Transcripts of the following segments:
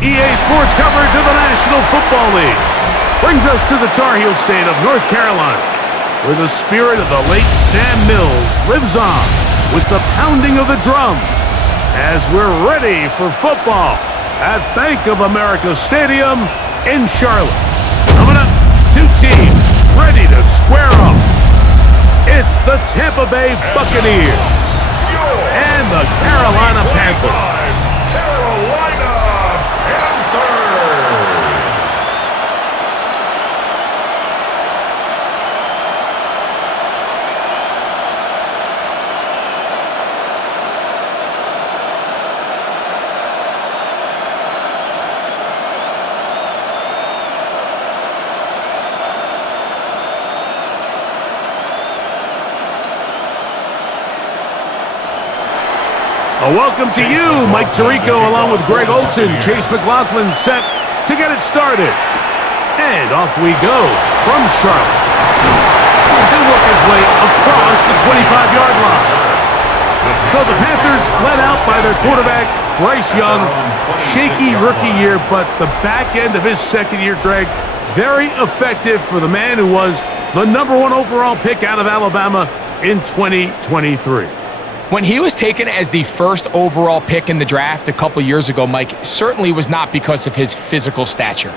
EA Sports coverage of the National Football League brings us to the Tar Heel state of North Carolina, where the spirit of the late Sam Mills lives on with the pounding of the drum as we're ready for football at Bank of America Stadium in Charlotte. Coming up, two teams ready to square off. It's the Tampa Bay Buccaneers and the Carolina Panthers. A welcome to you, Mike Tirico, along with Greg Olson. Chase McLaughlin set to get it started. And off we go from Charlotte. He'll work his way across the 25-yard line. So the Panthers led out by their quarterback, Bryce Young. Shaky rookie year, but the back end of his second year, Greg, very effective for the man who was the #1 overall pick out of Alabama in 2023. When he was taken as the first overall pick in the draft a couple years ago, Mike, certainly was not because of his physical stature.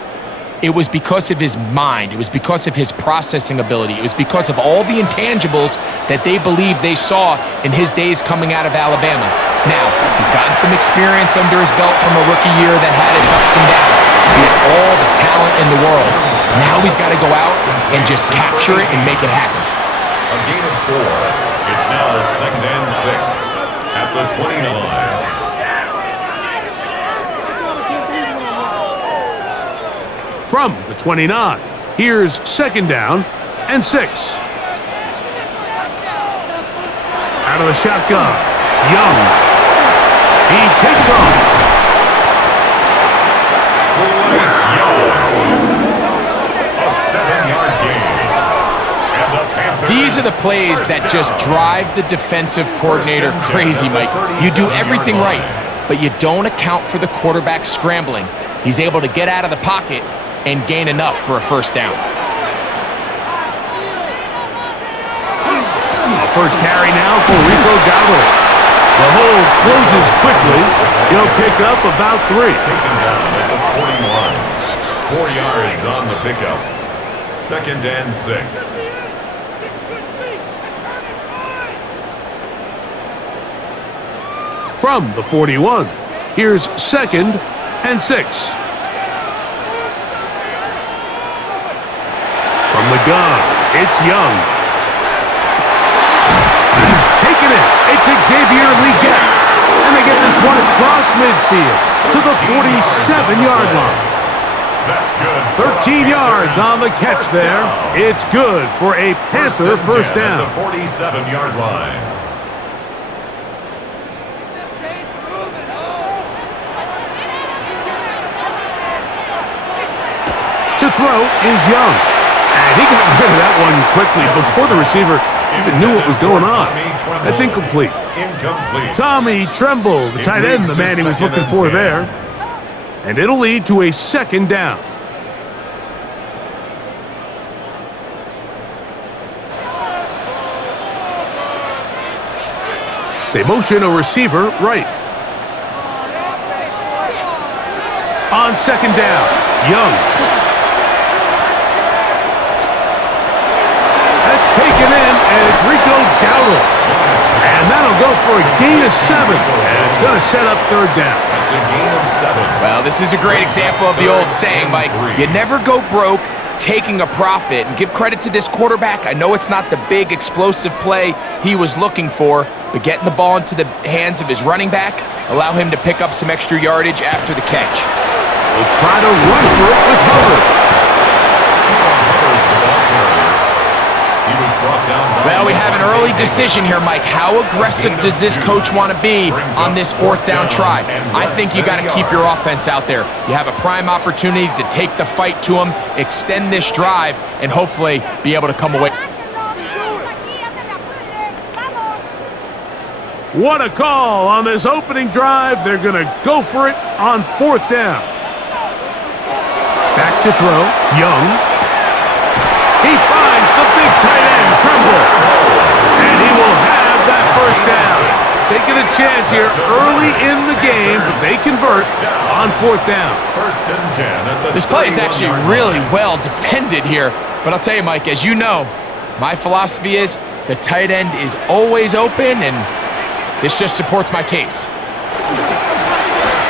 It was because of his mind. It was because of his processing ability. It was because of all the intangibles that they believed they saw in his days coming out of Alabama. Now, he's gotten some experience under his belt from a rookie year that had its ups and downs. He has all the talent in the world. Now he's got to go out and just capture it and make it happen. A gain of 4. It's now 2nd and 6 at the 20-line. From the 29, here's 2nd down and 6. Out of the shotgun, Young. He takes off. Bryce Young. A 7-yard gain. These are the plays that just drive the defensive coordinator crazy, Mike. You do everything right, but you don't account for the quarterback scrambling. He's able to get out of the pocket and gain enough for a first down. A first carry now for Rico Dowdle. The hole closes quickly. He'll pick up about 3. Taken down at the 41. 4 yards on the pickup. 2nd and 6. From the 41, here's 2nd and 6. From the gun, it's Young. He's taken it. It's Xavier Legette. And they get this one across midfield to the 47-yard line. That's good. 13 yards on the catch there. It's good for a Panther first down. At the 47-yard line. To throw is Young. And he got rid of that one quickly before the receiver even knew what was going on. That's incomplete. Tommy Tremble, the tight end, the man he was looking for there. And it'll lead to a 2nd down. They motion a receiver right. On 2nd down, Young. That's taken in, and it's Rico Dowdle. And that'll go for a gain of 7. And it's going to set up 3rd down. That's a gain of 7. Well, this is a great example of the old saying, Mike. You never go broke taking a profit. And give credit to this quarterback. I know it's not the big explosive play he was looking for, but getting the ball into the hands of his running back, allow him to pick up some extra yardage after the catch. They'll try to run for it with Hubbard. Well, we have an early decision here, Mike. How aggressive does this coach want to be on this 4th down try? I think you got to keep your offense out there. You have a prime opportunity to take the fight to him, extend this drive, and hopefully be able to come away. What a call on this opening drive. They're going to go for it on 4th down. to throw. Young. He finds the big tight end, Tremble. And he will have that first down. Taking a chance here early in the game, but they convert on fourth down. First and 10 at the This play is actually 31-yard really line. well defended here. But I'll tell you, Mike, as you know, my philosophy is the tight end is always open, and this just supports my case.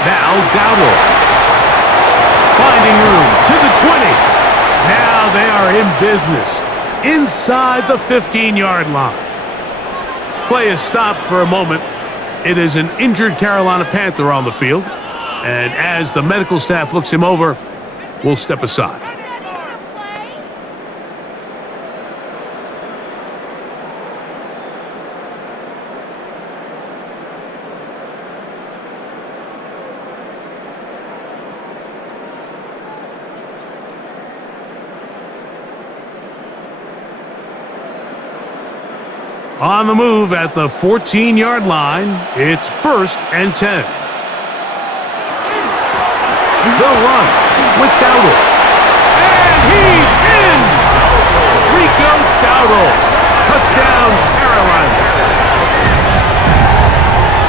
Now Dowdle. Finding room to the 20. Now they are in business inside the 15-yard line. Play is stopped for a moment. It is an injured Carolina Panther on the field. And as the medical staff looks him over, we'll step aside. On the move at the 14-yard line, it's first and 10. They'll run with Dowdle. And he's in! Rico Dowdle. Touchdown, Carolina.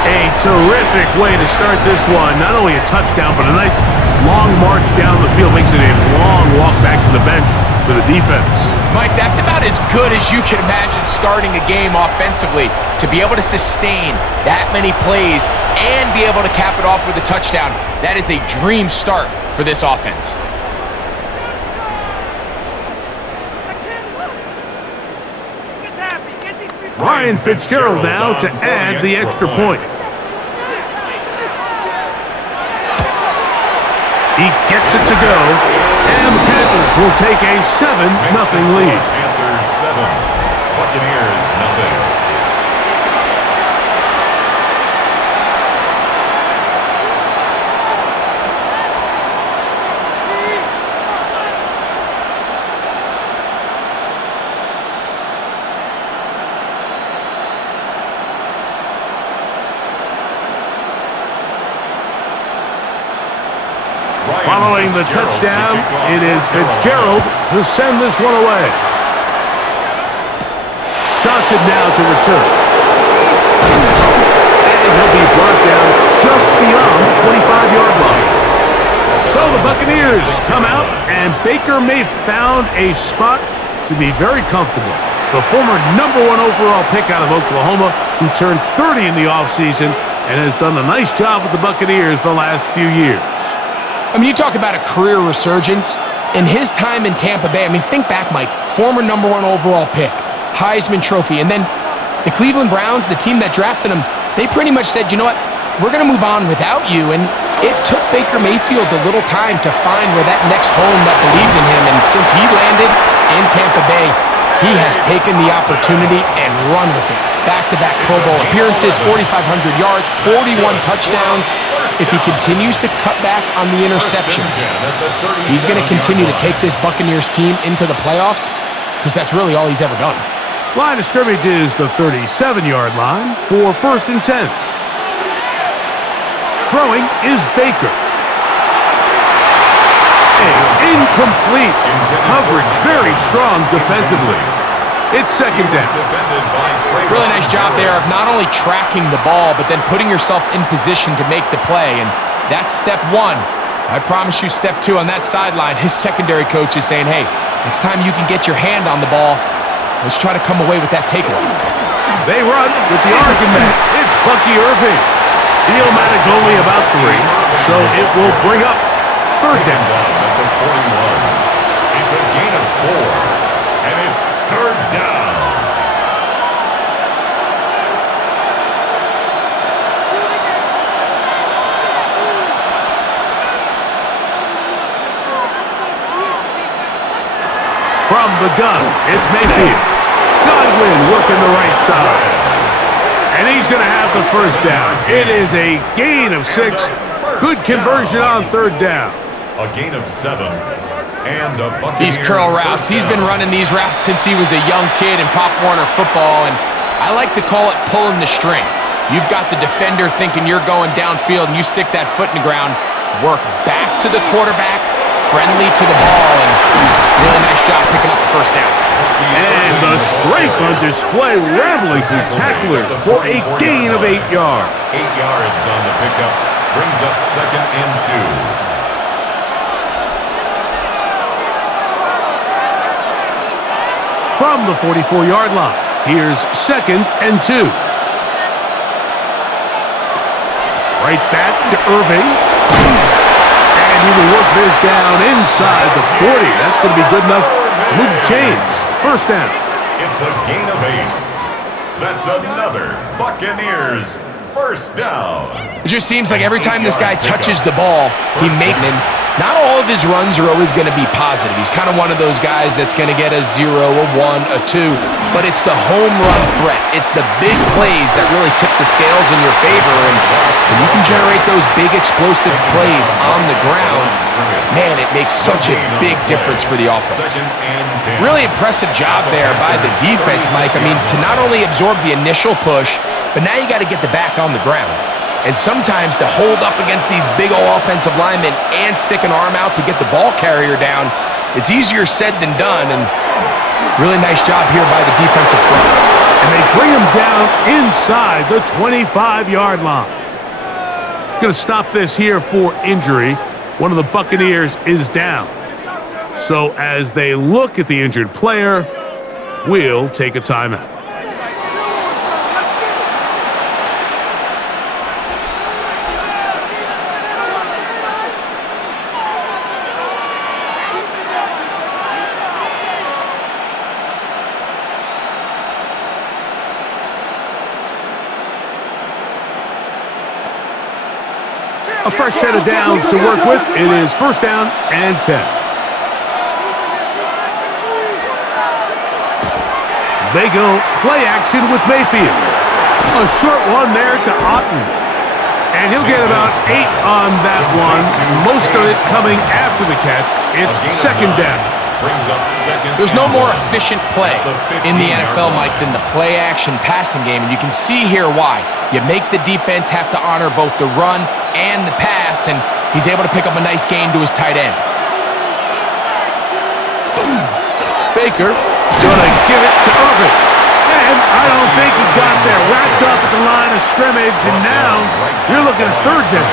A terrific way to start this one. Not only a touchdown, but a nice long march down the field. Makes it a long walk back to the bench for the defense. Mike, that's about as good as you can imagine starting a game offensively. To be able to sustain that many plays and be able to cap it off with a touchdown, that is a dream start for this offense. Ryan Fitzgerald now to add the extra point. He gets it to go, and the Panthers will take a 7-0 lead. Panthers 7, Buccaneers 0. Following the touchdown, it is Fitzgerald to send this one away. Johnson now to return. And he'll be brought down just beyond the 25-yard line. So the Buccaneers come out, and Baker Mayfield found a spot to be very comfortable. The former #1 overall pick out of Oklahoma, who turned 30 in the offseason and has done a nice job with the Buccaneers the last few years. I mean, you talk about a career resurgence. In his time in Tampa Bay, I mean, think back, Mike, former #1 overall pick, Heisman Trophy, and then the Cleveland Browns, the team that drafted him, they pretty much said, you know what, we're going to move on without you, and it took Baker Mayfield a little time to find where that next home that believed in him, and since he landed in Tampa Bay, he has taken the opportunity and run with it. Back-to-back Pro Bowl appearances, 4,500 yards, 41 touchdowns. If he continues to cut back on the interceptions, he's going to continue to take this Buccaneers team into the playoffs, because that's really all he's ever done. Line of scrimmage is the 37-yard line for first and 10. Throwing is Baker. And incomplete. Coverage very strong defensively. It's second down. Really nice job there of not only tracking the ball, but then putting yourself in position to make the play. And that's step one. I promise you step two on that sideline. His secondary coach is saying, hey, next time you can get your hand on the ball, let's try to come away with that takeaway. They run with the argument. It's Bucky Irving. He'll manage only about 3, so it will bring up third down. At the 41. It's a gain of 4, and it's third down. From the gun, it's Mayfield. Godwin working the right side. And he's going to have the first down. It is a gain of 6. Good conversion on third down. A gain of 7. And a Buccaneers These curl routes. He's been running these routes since he was a young kid in Pop Warner football, and I like to call it pulling the string. You've got the defender thinking you're going downfield, and you stick that foot in the ground, work back to the quarterback, friendly to the ball, and really nice job picking up the first down. And the strength on display, rambling through tacklers for a gain of 8 yards. 8 yards on the pickup. Brings up 2nd and 2. From the 44-yard line, here's 2nd and 2. Right back to Irving. And he will work this down inside the 40. That's going to be good enough to move the chains. First down. It's a gain of 8. That's another Buccaneers first down. It just seems like every time this guy touches the ball, he makes it. Not all of his runs are always going to be positive. He's kind of one of those guys that's going to get a 0, a 1, a 2, but it's the home run threat. It's the big plays that really tip the scales in your favor, and when you can generate those big explosive plays on the ground, man, it makes such a big difference for the offense. Really impressive job there by the defense, Mike. I mean, to not only absorb the initial push, but now you got to get the back on the ground. And sometimes to hold up against these big old offensive linemen and stick an arm out to get the ball carrier down, it's easier said than done, and really nice job here by the defensive front. And they bring him down inside the 25-yard line. Going to stop this here for injury. One of the Buccaneers is down. So as they look at the injured player, we'll take a timeout. A fresh set of downs to work with. It is first down and 10. They go play action with Mayfield. A short one there to Otten. And he'll get about 8 on that one. Most of it coming after the catch. It's second down. There's no more efficient play in the NFL, Mike, than the play-action passing game, and you can see here why. You make the defense have to honor both the run and the pass, and he's able to pick up a nice gain to his tight end. Baker gonna give it to Irving. And I don't think he got there. Wrapped up at the line of scrimmage, and now you're looking at third down.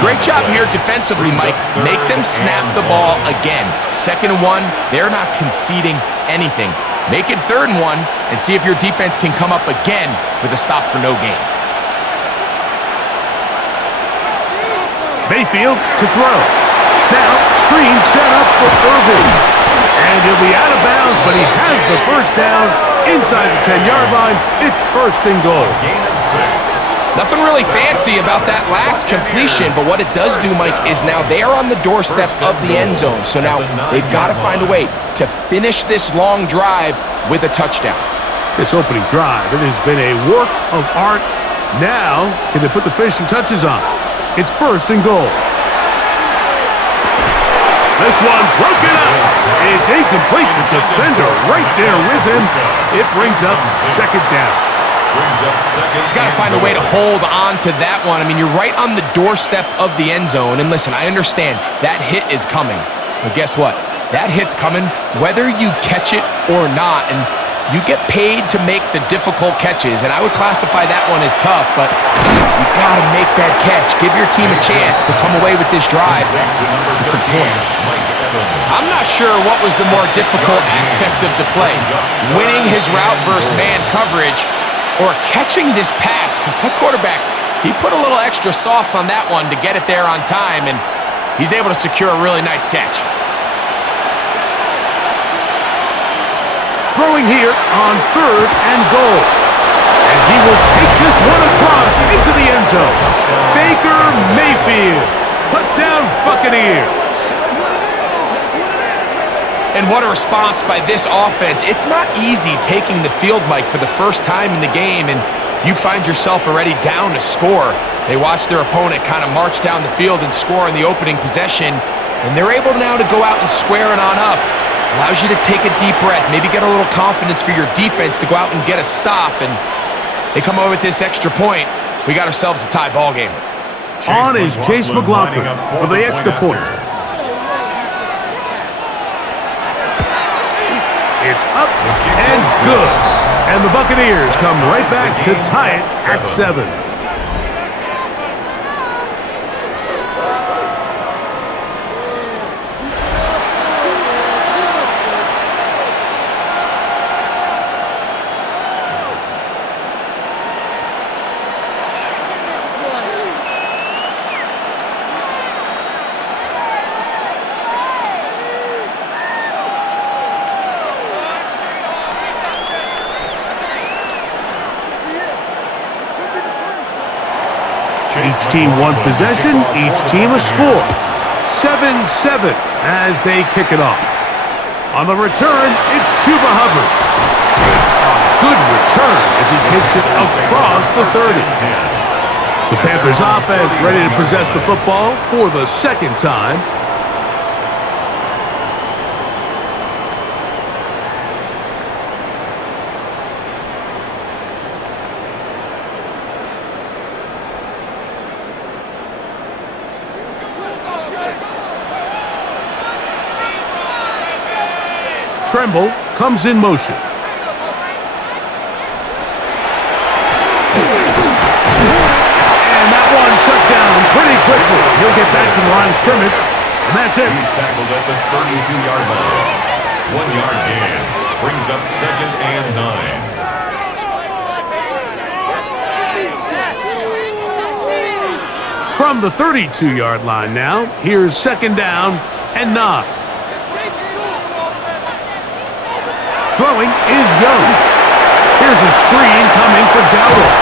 Great job here defensively, Mike. Make them snap the ball again. 2nd and 1, they're not conceding anything. Make it 3rd and 1 and see if your defense can come up again with a stop for no gain. Mayfield to throw. Now, screen set up for Irving. And he'll be out of bounds, but he has the first down inside the 10-yard line. It's first and goal. Gain of 6. Nothing really fancy about that last completion, but what it does do, Mike, is now they are on the doorstep of the end zone. So now they've got to find a way to finish this long drive with a touchdown. This opening drive, it has been a work of art. Now, can they put the finishing touches on? It's first and goal. This one broken up. It's incomplete. The defender right there with him. It brings up second down. He's got to find a way to hold on to that one. I mean, you're right on the doorstep of the end zone. And listen, I understand that hit is coming. But guess what? That hit's coming whether you catch it or not. And you get paid to make the difficult catches. And I would classify that one as tough, but you got to make that catch. Give your team a chance to come away with this drive with some points. I'm not sure what was the more difficult aspect of the play. Winning his route versus man coverage, or catching this pass, because that quarterback, he put a little extra sauce on that one to get it there on time, and he's able to secure a really nice catch. Throwing here on 3rd and goal. And he will take this one across into the end zone. Baker Mayfield. Touchdown Buccaneers. And what a response by this offense. It's not easy taking the field, Mike, for the first time in the game, and you find yourself already down to score. They watch their opponent kind of march down the field and score in the opening possession, and they're able now to go out and square it on up. Allows you to take a deep breath, maybe get a little confidence for your defense to go out and get a stop, and they come over with this extra point. We got ourselves a tie ball game. On is Chase McLaughlin for the extra point. It's up and good. And the Buccaneers come right back to tie it at 7. Each team one possession, each team a score. 7-7 as they kick it off. On the return, it's Cuba Hubbard. A good return as he takes it across the 30. The Panthers offense ready to possess the football for the second time. Tremble comes in motion. And that one shut down pretty quickly. He'll get back to the line of scrimmage, and that's it. He's tackled at the 32-yard line. 1 yard gain. Brings up 2nd and 9. From the 32-yard line now, here's 2nd down and 9. Throwing is Young. Here's a screen coming for Dowdle.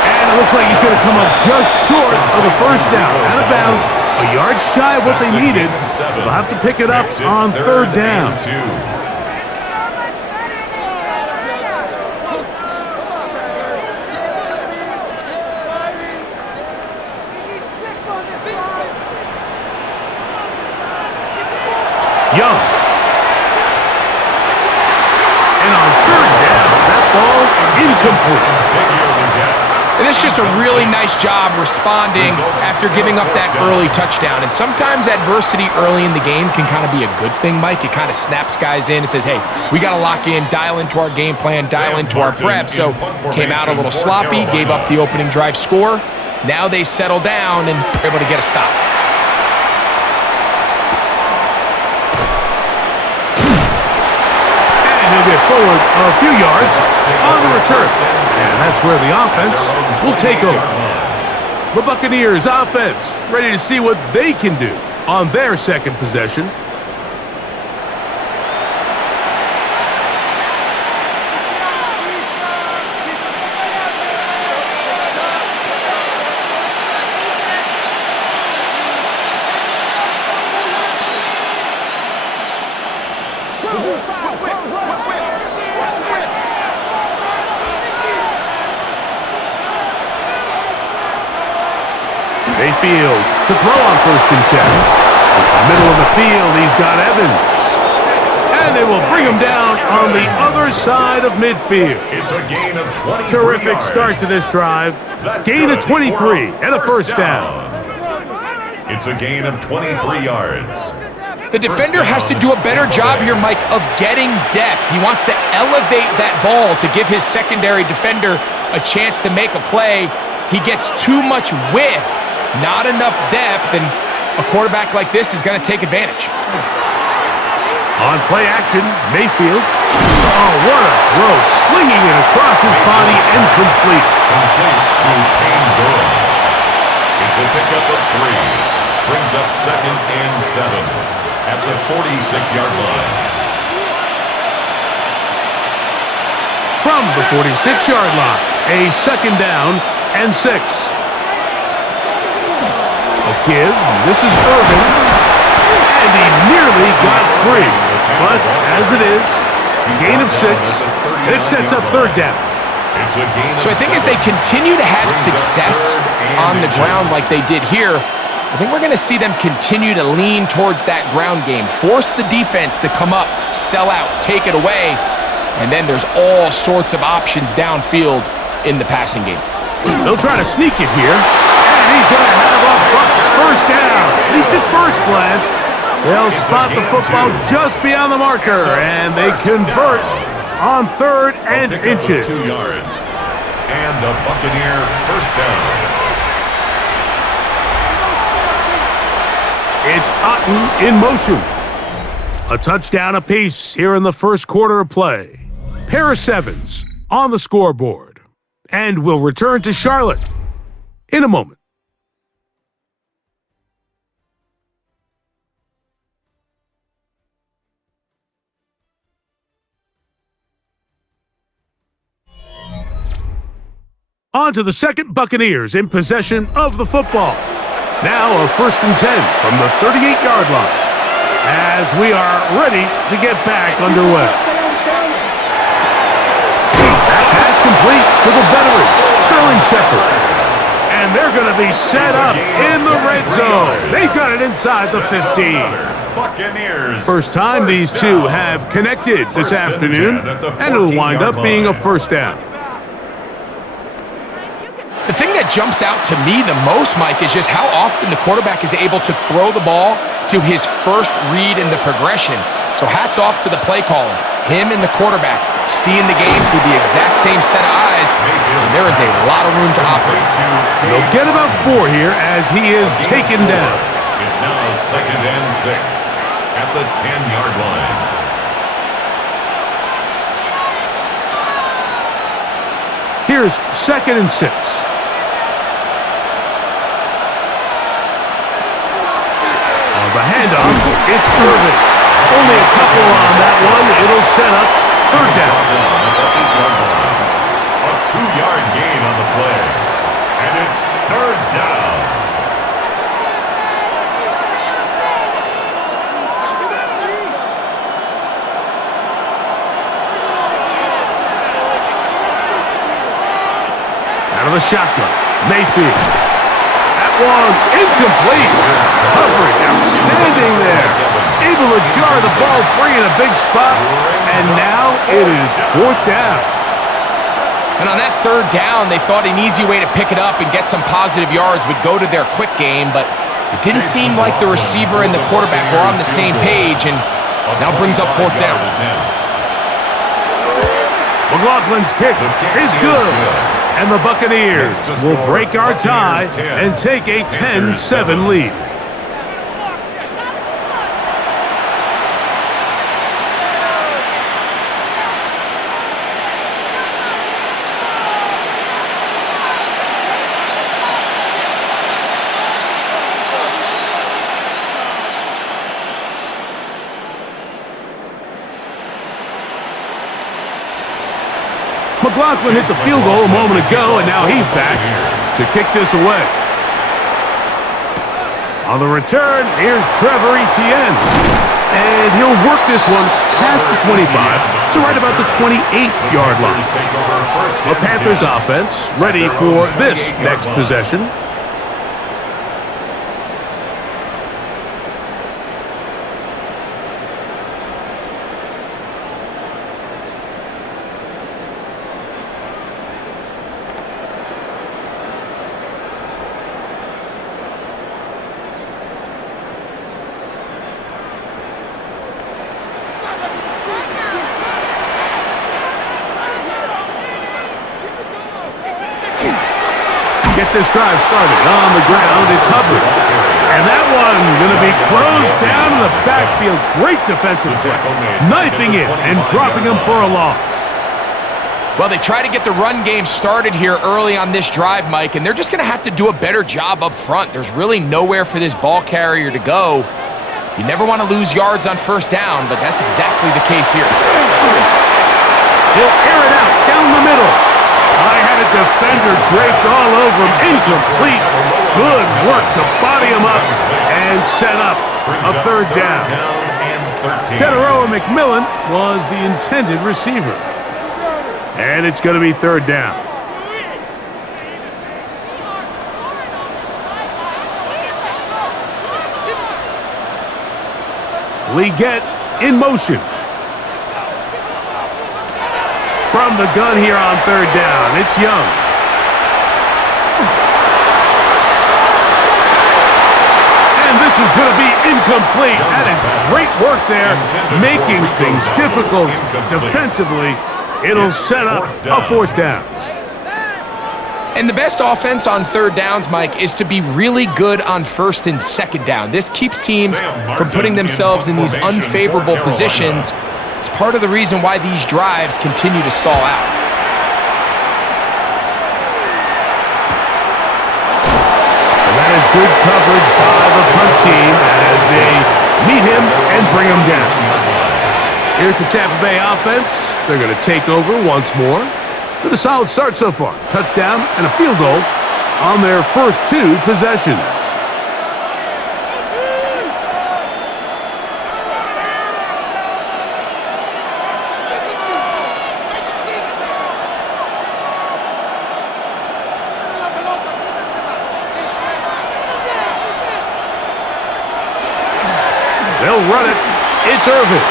And it looks like he's going to come up just short of the first down. Out of bounds, a yard shy of what they needed. So they'll have to pick it up on 3rd down. Young. Incomplete. And it's just a really nice job responding after giving up that early touchdown. And sometimes adversity early in the game can kind of be a good thing, Mike. It kind of snaps guys in and says, hey, we got to lock in, dial into our game plan, dial into our prep. So came out a little sloppy, gave up the opening drive score. Now they settle down and are able to get a stop. He'll get forward a few yards on the return. And that's where the offense will take over. The Buccaneers offense ready to see what they can do on their second possession. Mayfield to throw on 1st and 10. Middle of the field, he's got Evans. And they will bring him down on the other side of midfield. It's a gain of 23 Terrific yards. start to this drive. Gain of 23 and a first down. It's a gain of 23 yards. The defender has to do a better job here, Mike, of getting depth. He wants to elevate that ball to give his secondary defender a chance to make a play. He gets too much width, not enough depth, and a quarterback like this is going to take advantage. On play action, Mayfield. Oh, what a throw. Slinging it across his body and complete. Complete to Payne Durham. It's a pickup of 3. Brings up 2nd and 7 at the 46-yard line. From the 46-yard line, a 2nd down and 6. A give. This is Irvin. And he nearly got free. But as it is, gain of 6. And it sets up 3rd down. So I think as they continue to have success on the ground like they did here, I think we're going to see them continue to lean towards that ground game, force the defense to come up, sell out, take it away, and then there's all sorts of options downfield in the passing game. They'll try to sneak it here, and he's going to have a Bucs first down, at least at first glance. They'll spot the football just beyond the marker, and they convert on 3rd and inches. 2 yards. And the Buccaneer first down. It's Otten in motion. A touchdown apiece here in the first quarter of play. Pair of 7s on the scoreboard. And we'll return to Charlotte in a moment. On to the second, Buccaneers in possession of the football. Now a 1st and 10 from the 38-yard line as we are ready to get back underway. That pass complete to the veteran, Sterling Shepard. And they're going to be set up in the red zone. They got it inside the 15. Buccaneers. First time these two have connected this afternoon, and it'll wind up being a first down. The thing that jumps out to me the most, Mike, is just how often the quarterback is able to throw the ball to his first read in the progression. So hats off to the play caller. Him and the quarterback seeing the game through the exact same set of eyes, and there is a lot of room to operate. They'll get about 4 here as he is taken down. It's now 2nd and 6 at the 10-yard line. Here's 2nd and 6. The handoff, it's Irvin. Only a couple on that one. It'll set up 3rd down. A 2-yard gain on the play. And it's 3rd down. Out of the shotgun, Mayfield. One incomplete. Coverage outstanding there. Able to jar the ball free in a big spot. And now it is 4th down. And on that 3rd down, they thought an easy way to pick it up and get some positive yards would go to their quick game, but it didn't seem like the receiver and the quarterback were on the same page, and now brings up 4th down. McLaughlin's kick is good. And the Buccaneers will break our tie and take a 10-7 lead. McLaughlin hit the field goal a moment ago, and now he's back to kick this away. On the return, here's Trevor Etienne. And he'll work this one past the 25 to right about the 28-yard line. The Panthers offense ready for this next possession. Get this drive started on the ground. It's Hubbard. And that one going to be closed down in the backfield. Great defensive play. Knifing it and dropping him for a loss. Well, they try to get the run game started here early on this drive, Mike, and they're just going to have to do a better job up front. There's really nowhere for this ball carrier to go. You never want to lose yards on 1st down, but that's exactly the case here. He'll air it out down the middle. I had a defender draped all over him. Incomplete. Good work to body him up and set up a 3rd down. Teteroa McMillan was the intended receiver. And it's going to be 3rd down. Leggett in motion. From the gun here on 3rd down, it's Young. And this is going to be Incomplete. That is great work there, making things difficult defensively. It'll set up a fourth down. And the best offense on third downs, Mike, is to be really good on first and second down. This keeps teams from putting themselves in these unfavorable positions. It's part of the reason why these drives continue to stall out. And that is good coverage by the punt team as they meet him and bring him down. Here's the Tampa Bay offense. They're going to take over once more. With a solid start so far. Touchdown and a field goal on their first two possessions. They'll run it. It's Irvin.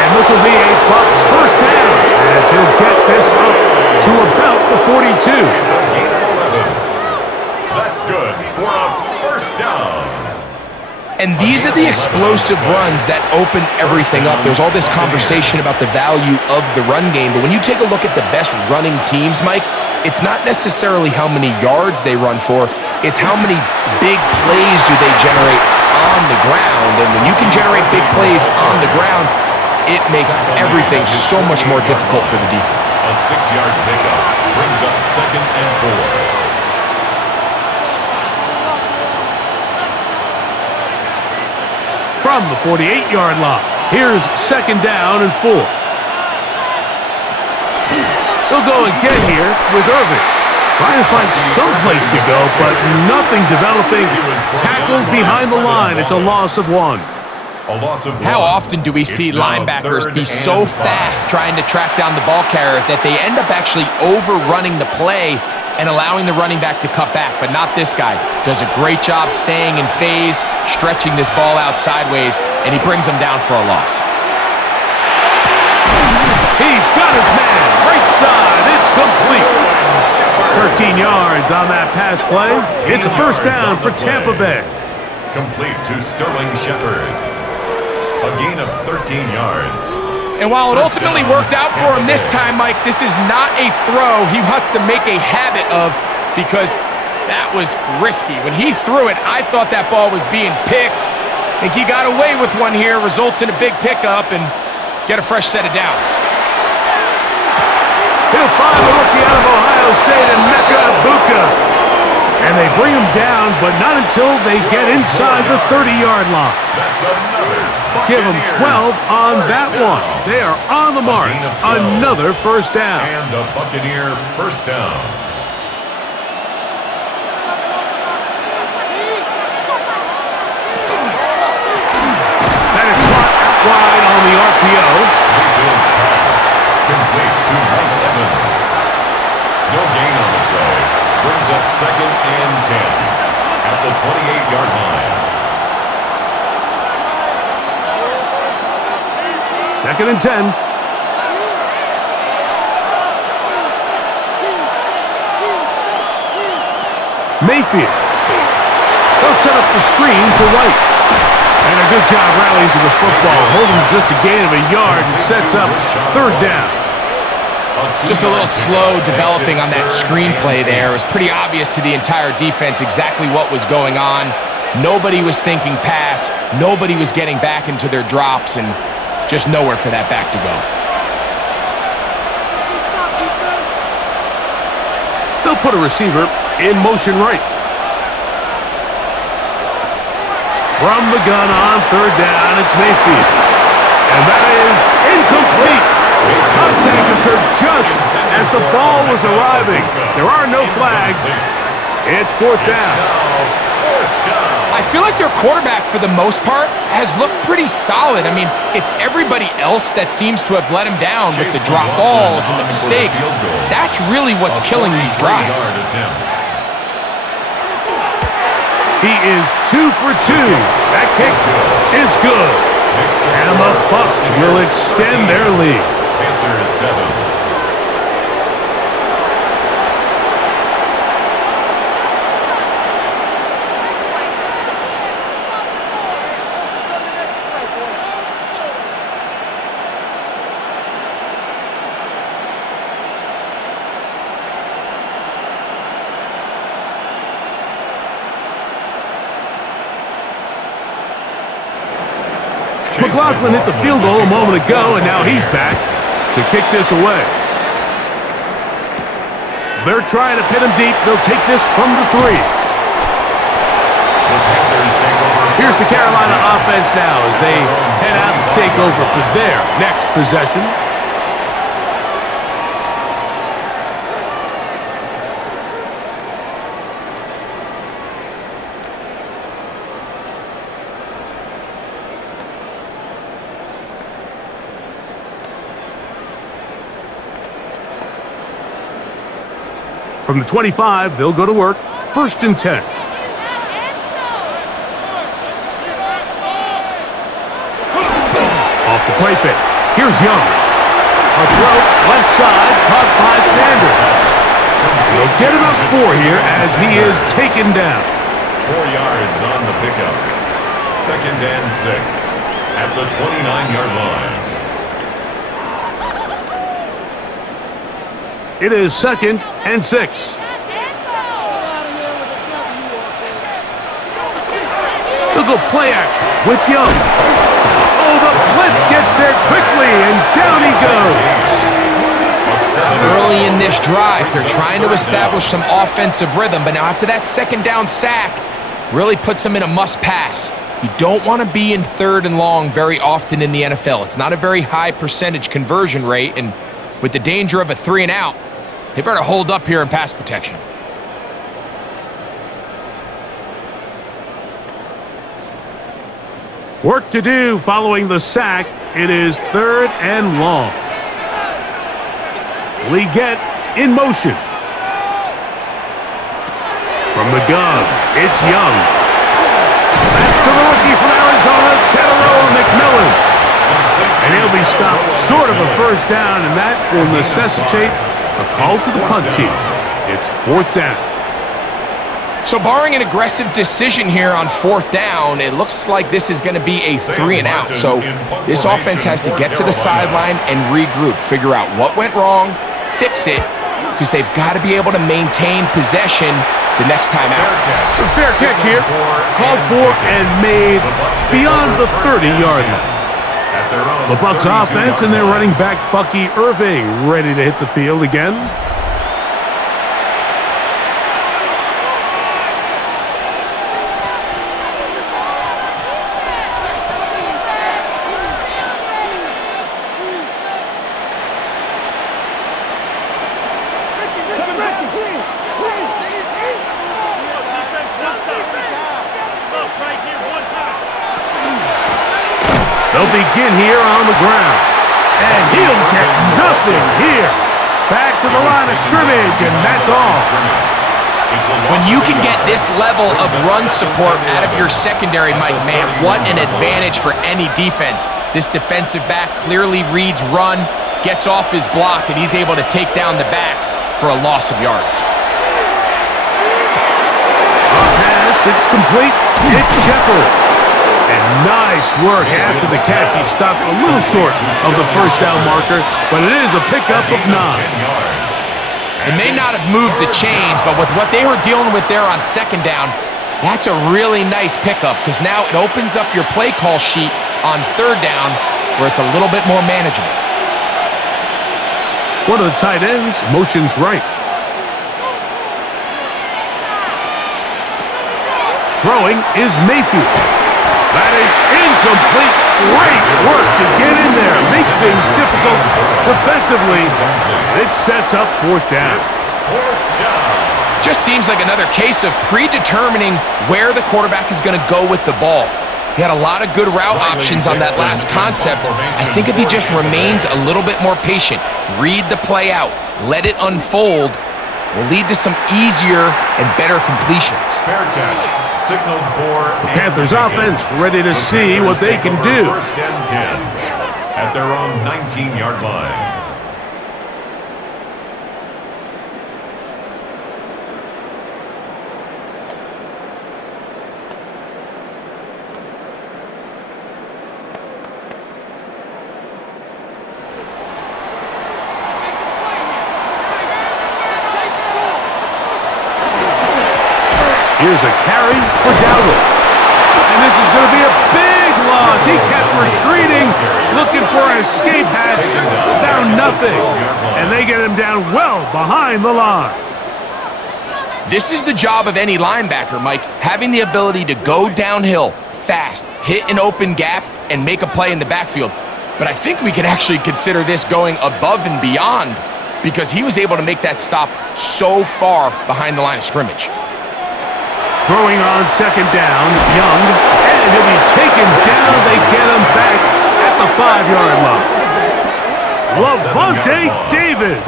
And this will be a Bucs first down as he'll get this up to about the 42. It's a gain of 11. That's good for a first down. And these are the explosive runs that open everything up. There's all this conversation about the value of the run game, but when you take a look at the best running teams, Mike, it's not necessarily how many yards they run for, it's how many big plays do they generate on the ground. And when you can generate big plays on the ground, it makes everything so much more difficult for the defense. A 6-yard pickup brings up 2nd and 4. From the 48-yard line, here's 2nd down and 4. He'll go again here with Irvin. Trying to find some place to go, but nothing developing. Tackled behind the line. It's a loss of 1. How often do we see linebackers be so fast trying to track down the ball carrier that they end up actually overrunning the play and allowing the running back to cut back? But not this guy. Does a great job staying in phase, stretching this ball out sideways, and he brings him down for a loss. He's got his man. Right side. It's complete. 13 yards on that pass play. It's a first down for Tampa Bay. Complete to Sterling Shepard. A gain of 13 yards. And while it ultimately worked out for him this time, Mike, this is not a throw he wants to make a habit of because that was risky. When he threw it, I thought that ball was being picked. I think he got away with one here, results in a big pickup and get a fresh set of downs. He'll find the rookie out of Ohio State and BUCS. And they bring him down, but not until they get inside the 30-yard line. That's another Give them 12 on that one. They are on the march. Another first down. And a Buccaneer first down. That is caught out wide on the RPO. Mayfield's pass complete to Mike Evans. No gain on the play. Brings up 2nd and 10 at the 28-yard line. 2nd and 10. Mayfield. They'll set up the screen to White. And a good job rallying to the football, holding just a gain of a yard and sets up 3rd down. Just a little slow developing on that screenplay there. It was pretty obvious to the entire defense exactly what was going on. Nobody was thinking pass. Nobody was getting back into their drops, and just nowhere for that back to go. They'll put a receiver in motion right. From the gun on 3rd down, it's Mayfield. And that is incomplete. Contact occurred just as the ball was arriving. There are no flags. It's 4th down. I feel like their quarterback, for the most part, has looked pretty solid. I mean, it's everybody else that seems to have let him down with the drop balls and the mistakes. That's really what's killing these drives. He is 2 for 2. That kick is good. And the Bucs will extend their lead. Panthers 7. McLaughlin hit the field goal a moment ago, and now he's back to kick this away. They're trying to pin him deep. They'll take this from the 3. Here's the Carolina offense now as they head out to take over for their next possession. From the 25, they'll go to work. 1st and 10. Off the play fake. Here's Young. A throw, left side, caught by Sanders. They'll get him up 4 here as he is taken down. 4 yards on the pickup. 2nd and 6 at the 29-yard line. It is 2nd and 6. They'll go play action with Young. Oh, the blitz gets there quickly, and down he goes. Early in this drive, they're trying to establish some offensive rhythm, but now after that 2nd down sack, really puts them in a must-pass. You don't want to be in 3rd and long very often in the NFL. It's not a very high percentage conversion rate, and with the danger of a 3 and out, they better hold up here in pass protection. Work to do following the sack. It is 3rd and long. Leggett in motion. From the gun, it's Young. That's to the rookie from Arizona, Tedero McMillan. And he'll be stopped short of a 1st down, and that will necessitate a call to the punt team. It's 4th down. So barring an aggressive decision here on 4th down, it looks like this is going to be a 3 and out. So this offense has to get to the sideline and regroup, figure out what went wrong, fix it, because they've got to be able to maintain possession the next time out. A fair catch here, called for and made beyond the 30-yard line. The Bucs offense and their running back Bucky Irving ready to hit the field again. They'll begin here on the ground. And he'll get nothing here. Back to the line of scrimmage, and that's all. When you can get this level of run support out of your secondary, Mike, man, what an advantage for any defense. This defensive back clearly reads run, gets off his block, and he's able to take down the back for a loss of yards. Pass, it's complete. It's Shepard. And nice work after the catch. He stopped a little short of the 1st down marker, but it is a pickup of 9. It may not have moved the chains, but with what they were dealing with there on 2nd down, that's a really nice pickup because now it opens up your play call sheet on 3rd down where it's a little bit more manageable. One of the tight ends motions right. Throwing is Mayfield. That is incomplete. Great work to get in there, make things difficult defensively. It sets up 4th down. Just seems like another case of predetermining where the quarterback is going to go with the ball. He had a lot of good route options on that last concept. I think if he just remains a little bit more patient, read the play out, let it unfold, will lead to some easier and better completions. Fair catch. Signaled for the Panthers offense ready to see what they can do. 1st and 10 at their own 19-yard line. Here's a carry for Dowdle. And this is going to be a big loss. He kept retreating, looking for an escape hatch. Found nothing. And they get him down well behind the line. This is the job of any linebacker, Mike, having the ability to go downhill fast, hit an open gap, and make a play in the backfield. But I think we can actually consider this going above and beyond because he was able to make that stop so far behind the line of scrimmage. Throwing on second down, Young, and he'll be taken down. They get him back at the 5-yard line. Lavonte David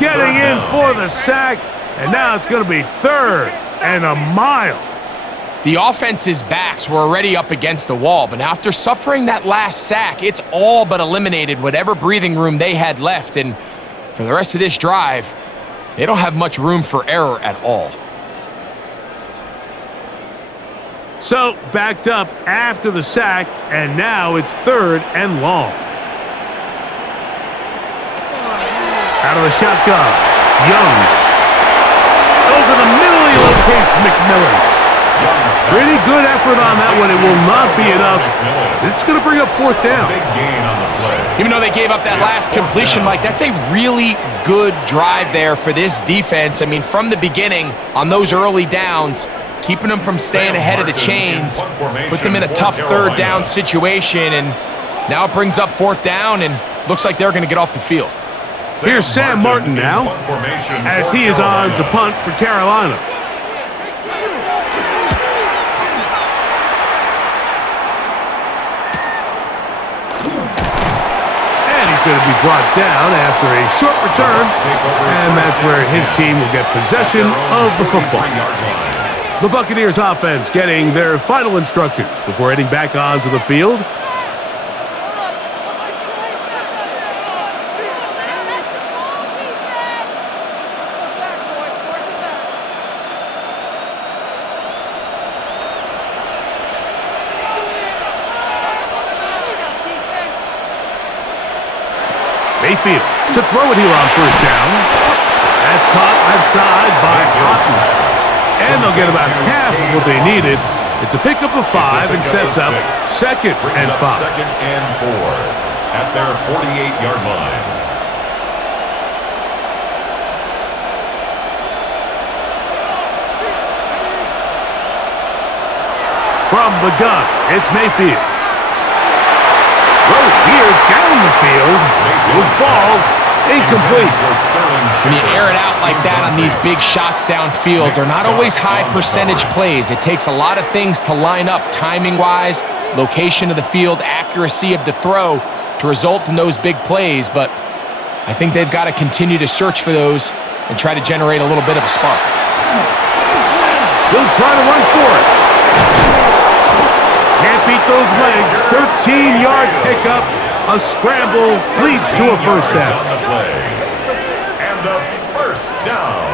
getting in for the sack, and now it's going to be 3rd and a mile. The offense's backs were already up against the wall, but after suffering that last sack, it's all but eliminated whatever breathing room they had left, and for the rest of this drive, they don't have much room for error at all. So, backed up after the sack, and now it's 3rd and long. Out of the shotgun, Young. Over the middle, he locates McMillan. Pretty good effort on that one. It will not be enough. It's going to bring up 4th down. Even though they gave up that last completion, Mike, that's a really good drive there for this defense. I mean, from the beginning, on those early downs, keeping them from staying ahead of the chains, put them in a tough 3rd down situation, and now it brings up 4th down, and looks like they're going to get off the field. Here's Sam Martin now, as he is on to punt for Carolina. Going to be brought down after a short return, and that's where his team will get possession of the football. The Buccaneers offense getting their final instructions before heading back onto the field. Mayfield to throw it here on 1st down. That's caught outside by Houghton. And they'll get about half of what they needed. It's a pickup of 5 and sets up 2nd and 5. 2nd and 4 at their 48-yard line. From the gun, it's Mayfield. Throw here down the field. Will fall. Incomplete. When you air it out like that on these big shots downfield, they're not always high percentage plays. It takes a lot of things to line up timing-wise, location of the field, accuracy of the throw to result in those big plays. But I think they've got to continue to search for those and try to generate a little bit of a spark. He'll try to run for it. Can't beat those legs. 13-yard pickup. A scramble leads to a 1st down. And a 1st down.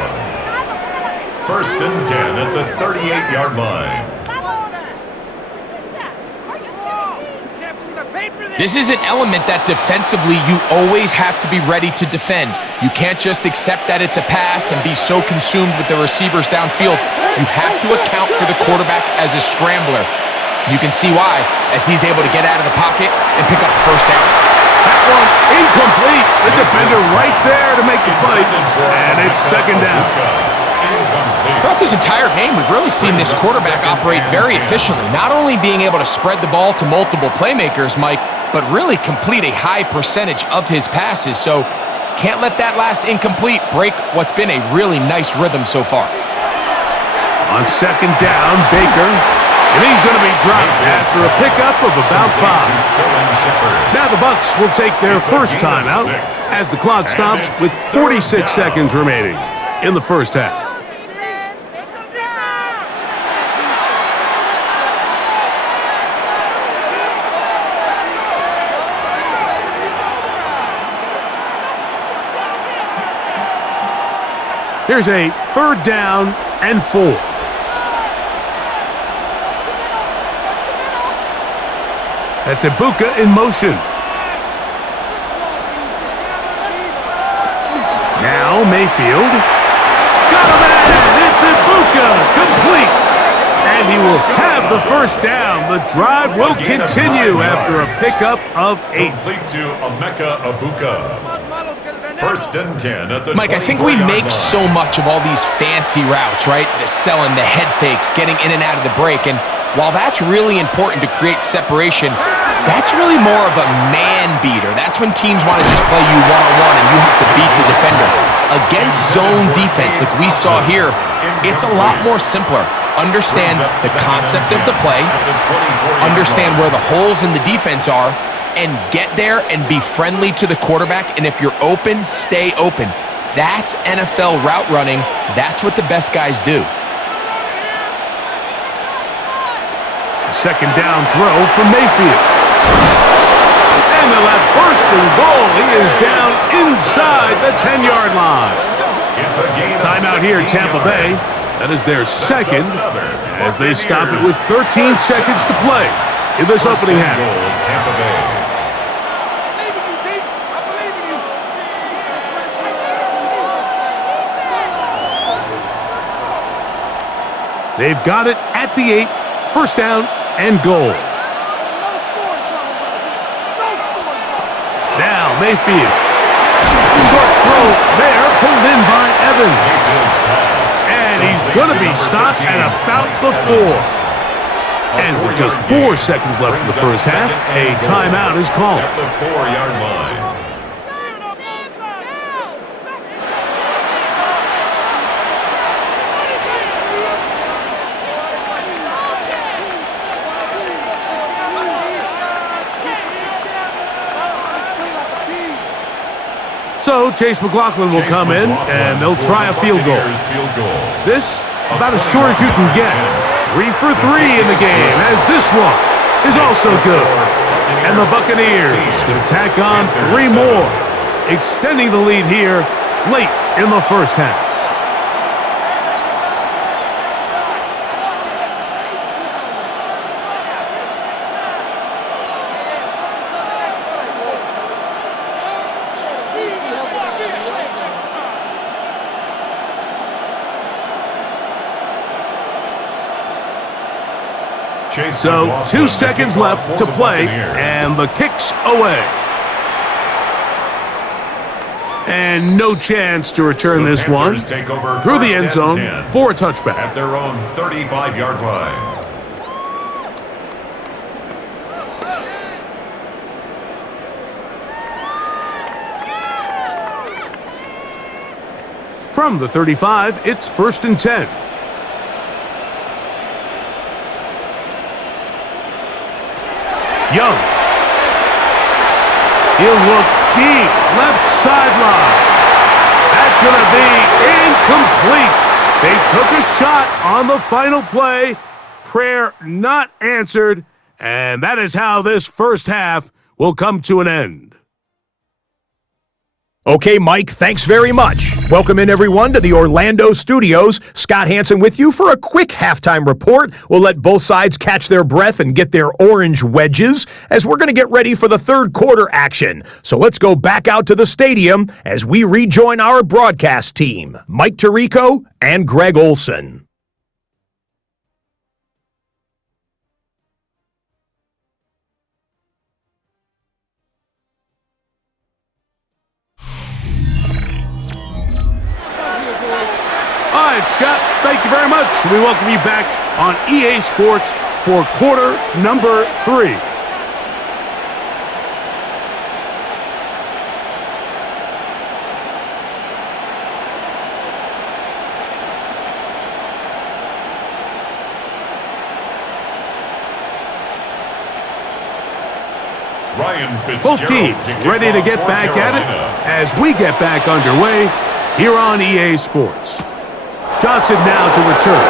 1st and 10 at the 38-yard line. This is an element that defensively you always have to be ready to defend. You can't just accept that it's a pass and be so consumed with the receivers downfield. You have to account for the quarterback as a scrambler. You can see why, as he's able to get out of the pocket and pick up the 1st down. That one incomplete. The defender right there to make the play, and it's 2nd down. Throughout this entire game, we've really seen this quarterback operate very efficiently, not only being able to spread the ball to multiple playmakers, Mike, but really complete a high percentage of his passes. So can't let that last incomplete break what's been a really nice rhythm so far. On 2nd down, Baker. And he's going to be dropped after a pickup of about 5. Now the Bucs will take their 1st timeout as the clock stops with 46 seconds remaining in the 1st half. Here's a 3rd down and 4. That's Ibuka in motion. Now Mayfield. Got him in! It's Ibuka! Complete! And he will have the first down. The drive will continue after a pickup of 8. Complete to Emeka Ibuka. First and 10 at the Mike, I think we make so much of all these fancy routes, right? The selling, the head fakes, getting in and out of the break. And while that's really important to create separation, that's really more of a man beater. That's when teams want to just play you one-on-one and you have to beat the defender. Against zone defense like we saw here, it's a lot more simpler. Understand the concept of the play, understand where the holes in the defense are, and get there and be friendly to the quarterback. And if you're open, stay open. That's NFL route running. That's what the best guys do. Second down throw from Mayfield. And they'll have first and goal. He is down inside the 10-yard line. Timeout here, Tampa Bay. That is their second as they stop it with 13 seconds to play in this opening half. Tampa Bay. They've got it at the 8. First down and goal. Now Mayfield. Short throw there, pulled in by Evans. And he's going to be stopped at about the 4. And with just 4 seconds left in the first half, a timeout is called. At the 4-yard line. So Chase McLaughlin will come in, and they'll try a field goal. This, about as short as you can get. 3 for 3 in the game, as this one is also good. And the Buccaneers can tack on 3 more, extending the lead here late in the first half. So 2 seconds left to play, and the kick's away. And no chance to return this one through the end zone for a touchback. At their own 35-yard line. From the 35, it's first and 10. Young. He'll look deep, left sideline. That's going to be incomplete. They took a shot on the final play. Prayer not answered. And that is how this first half will come to an end. Okay, Mike, thanks very much. Welcome in, everyone, to the Orlando studios. Scott Hansen with you for a quick halftime report. We'll let both sides catch their breath and get their orange wedges as we're going to get ready for the third quarter action. So let's go back out to the stadium as we rejoin our broadcast team, Mike Tirico and Greg Olson. All right, Scott, thank you very much. We welcome you back on EA Sports for quarter number 3. Both teams ready to get back at it as we get back underway here on EA Sports. Johnson now to return.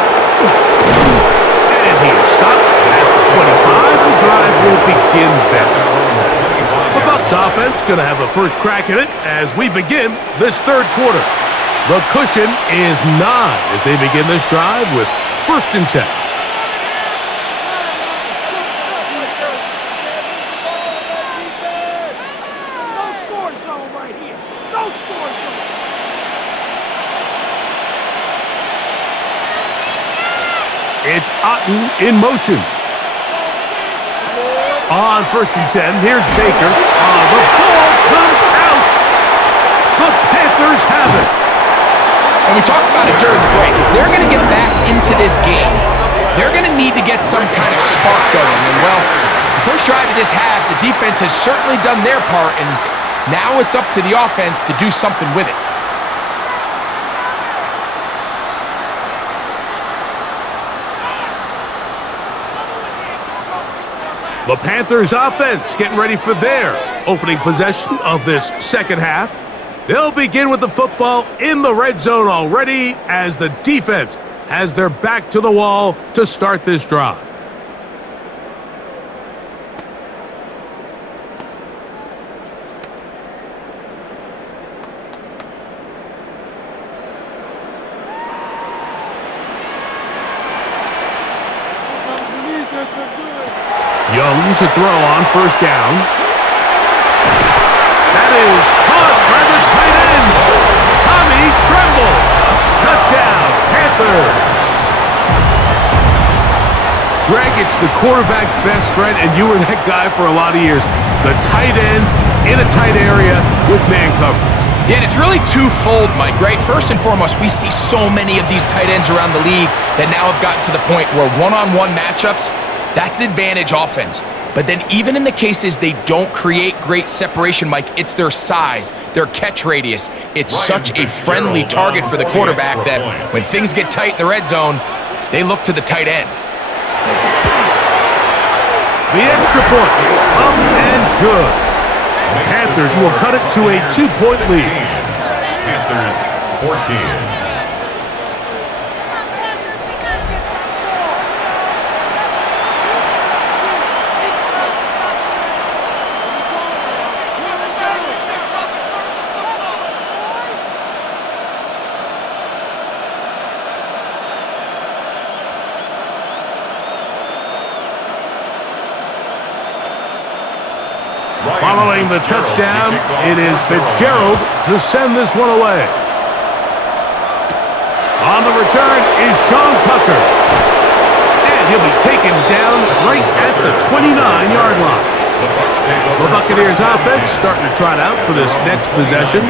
And he is stopped at the 25. The drive will begin then. The Bucs offense going to have the first crack at it as we begin this third quarter. The cushion is 9 as they begin this drive with first and 10. It's Otten in motion. On 1st and 10, here's Baker. The ball comes out. The Panthers have it. And we talked about it during the break. If they're going to get back into this game, they're going to need to get some kind of spark going. And, well, the first drive of this half, the defense has certainly done their part, and now it's up to the offense to do something with it. The Panthers offense getting ready for their opening possession of this second half. They'll begin with the football in the red zone already as the defense has their back to the wall to start this drive. Young to throw on 1st down. That is caught by the tight end, Tommy Tremble. Touchdown, Panthers. Greg, it's the quarterback's best friend, and you were that guy for a lot of years. The tight end in a tight area with man coverage. Yeah, and it's really twofold, Mike, right? First and foremost, we see so many of these tight ends around the league that now have gotten to the point where one-on-one matchups, that's advantage offense. But then even in the cases they don't create great separation, Mike, it's their size, their catch radius. It's such a friendly target for the quarterback that when things get tight in the red zone, they look to the tight end. The extra point, up and good. Panthers will cut it to a 2-point lead. Panthers 14. Following the touchdown, it is Fitzgerald to send this one away. On the return is Sean Tucker. And he'll be taken down right at the 29-yard line. The Buccaneers offense starting to trot out for this next possession.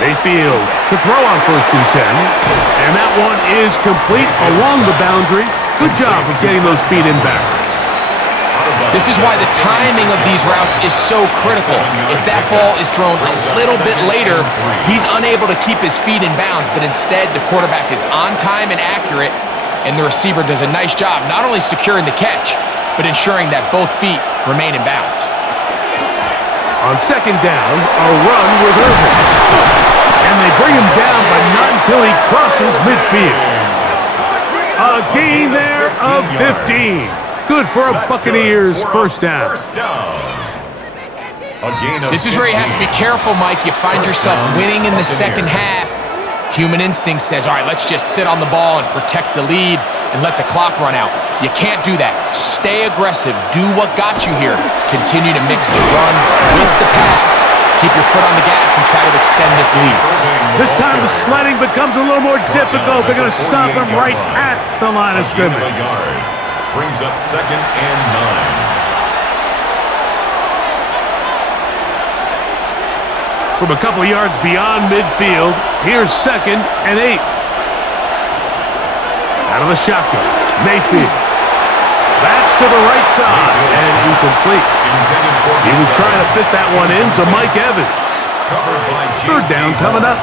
Mayfield to throw on 1st and 10. And that one is complete along the boundary. Good job of getting those feet in back. This is why the timing of these routes is so critical. If that ball is thrown a little bit later, he's unable to keep his feet in bounds, but instead the quarterback is on time and accurate, and the receiver does a nice job not only securing the catch, but ensuring that both feet remain in bounds. On 2nd down, a run with Irvin. And they bring him down, but not until he crosses midfield. A gain there of 15. Good for a Buccaneers first down. This is where you have to be careful, Mike. You find yourself winning in the second half. Human instinct says, all right, let's just sit on the ball and protect the lead and let the clock run out. You can't do that. Stay aggressive. Do what got you here. Continue to mix the run with the pass. Keep your foot on the gas and try to extend this lead. This time the sledding becomes a little more difficult. They're going to stop him right at the line of scrimmage. Brings up 2nd and 9. From a couple yards beyond midfield, here's 2nd and 8. Out of the shotgun, Mayfield. That's to the right side and incomplete. He was trying to fit that one in to Mike Evans. 3rd down coming up.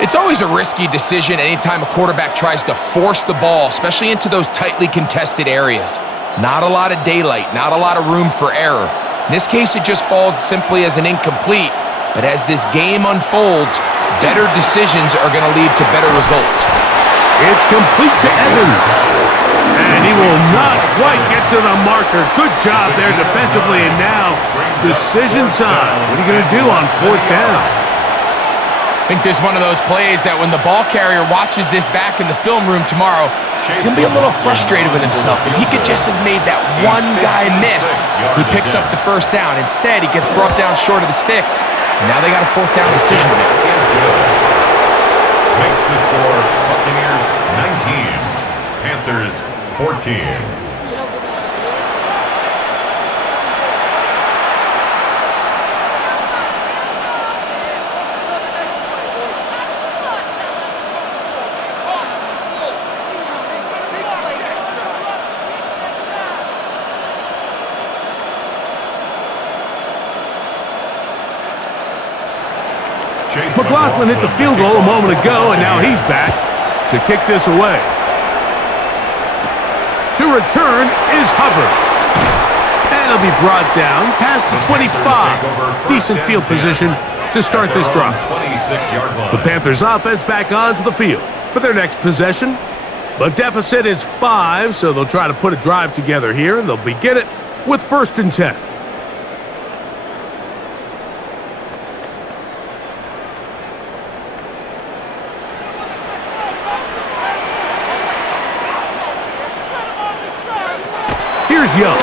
It's always a risky decision anytime a quarterback tries to force the ball, especially into those tightly contested areas. Not a lot of daylight, not a lot of room for error. In this case, it just falls simply as an incomplete. But as this game unfolds, better decisions are going to lead to better results. It's complete to Evans. And he will not quite get to the marker. Good job there defensively, and now decision time. What are you going to do on fourth down? I think this is one of those plays that when the ball carrier watches this back in the film room tomorrow, he's going to be a little frustrated with himself. If he could just have made that one guy miss, he picks up the first down. Instead, he gets brought down short of the sticks, and now they got a fourth down decision to make. Makes the score Buccaneers 19, Panthers 14. McLaughlin hit the field goal a moment ago, and now he's back to kick this away. To return is Hubbard. And he'll be brought down past the 25. Decent field position to start this drive. The Panthers offense back onto the field for their next possession. The deficit is 5, so they'll try to put a drive together here. They'll begin it with 1st and 10. Here's Young.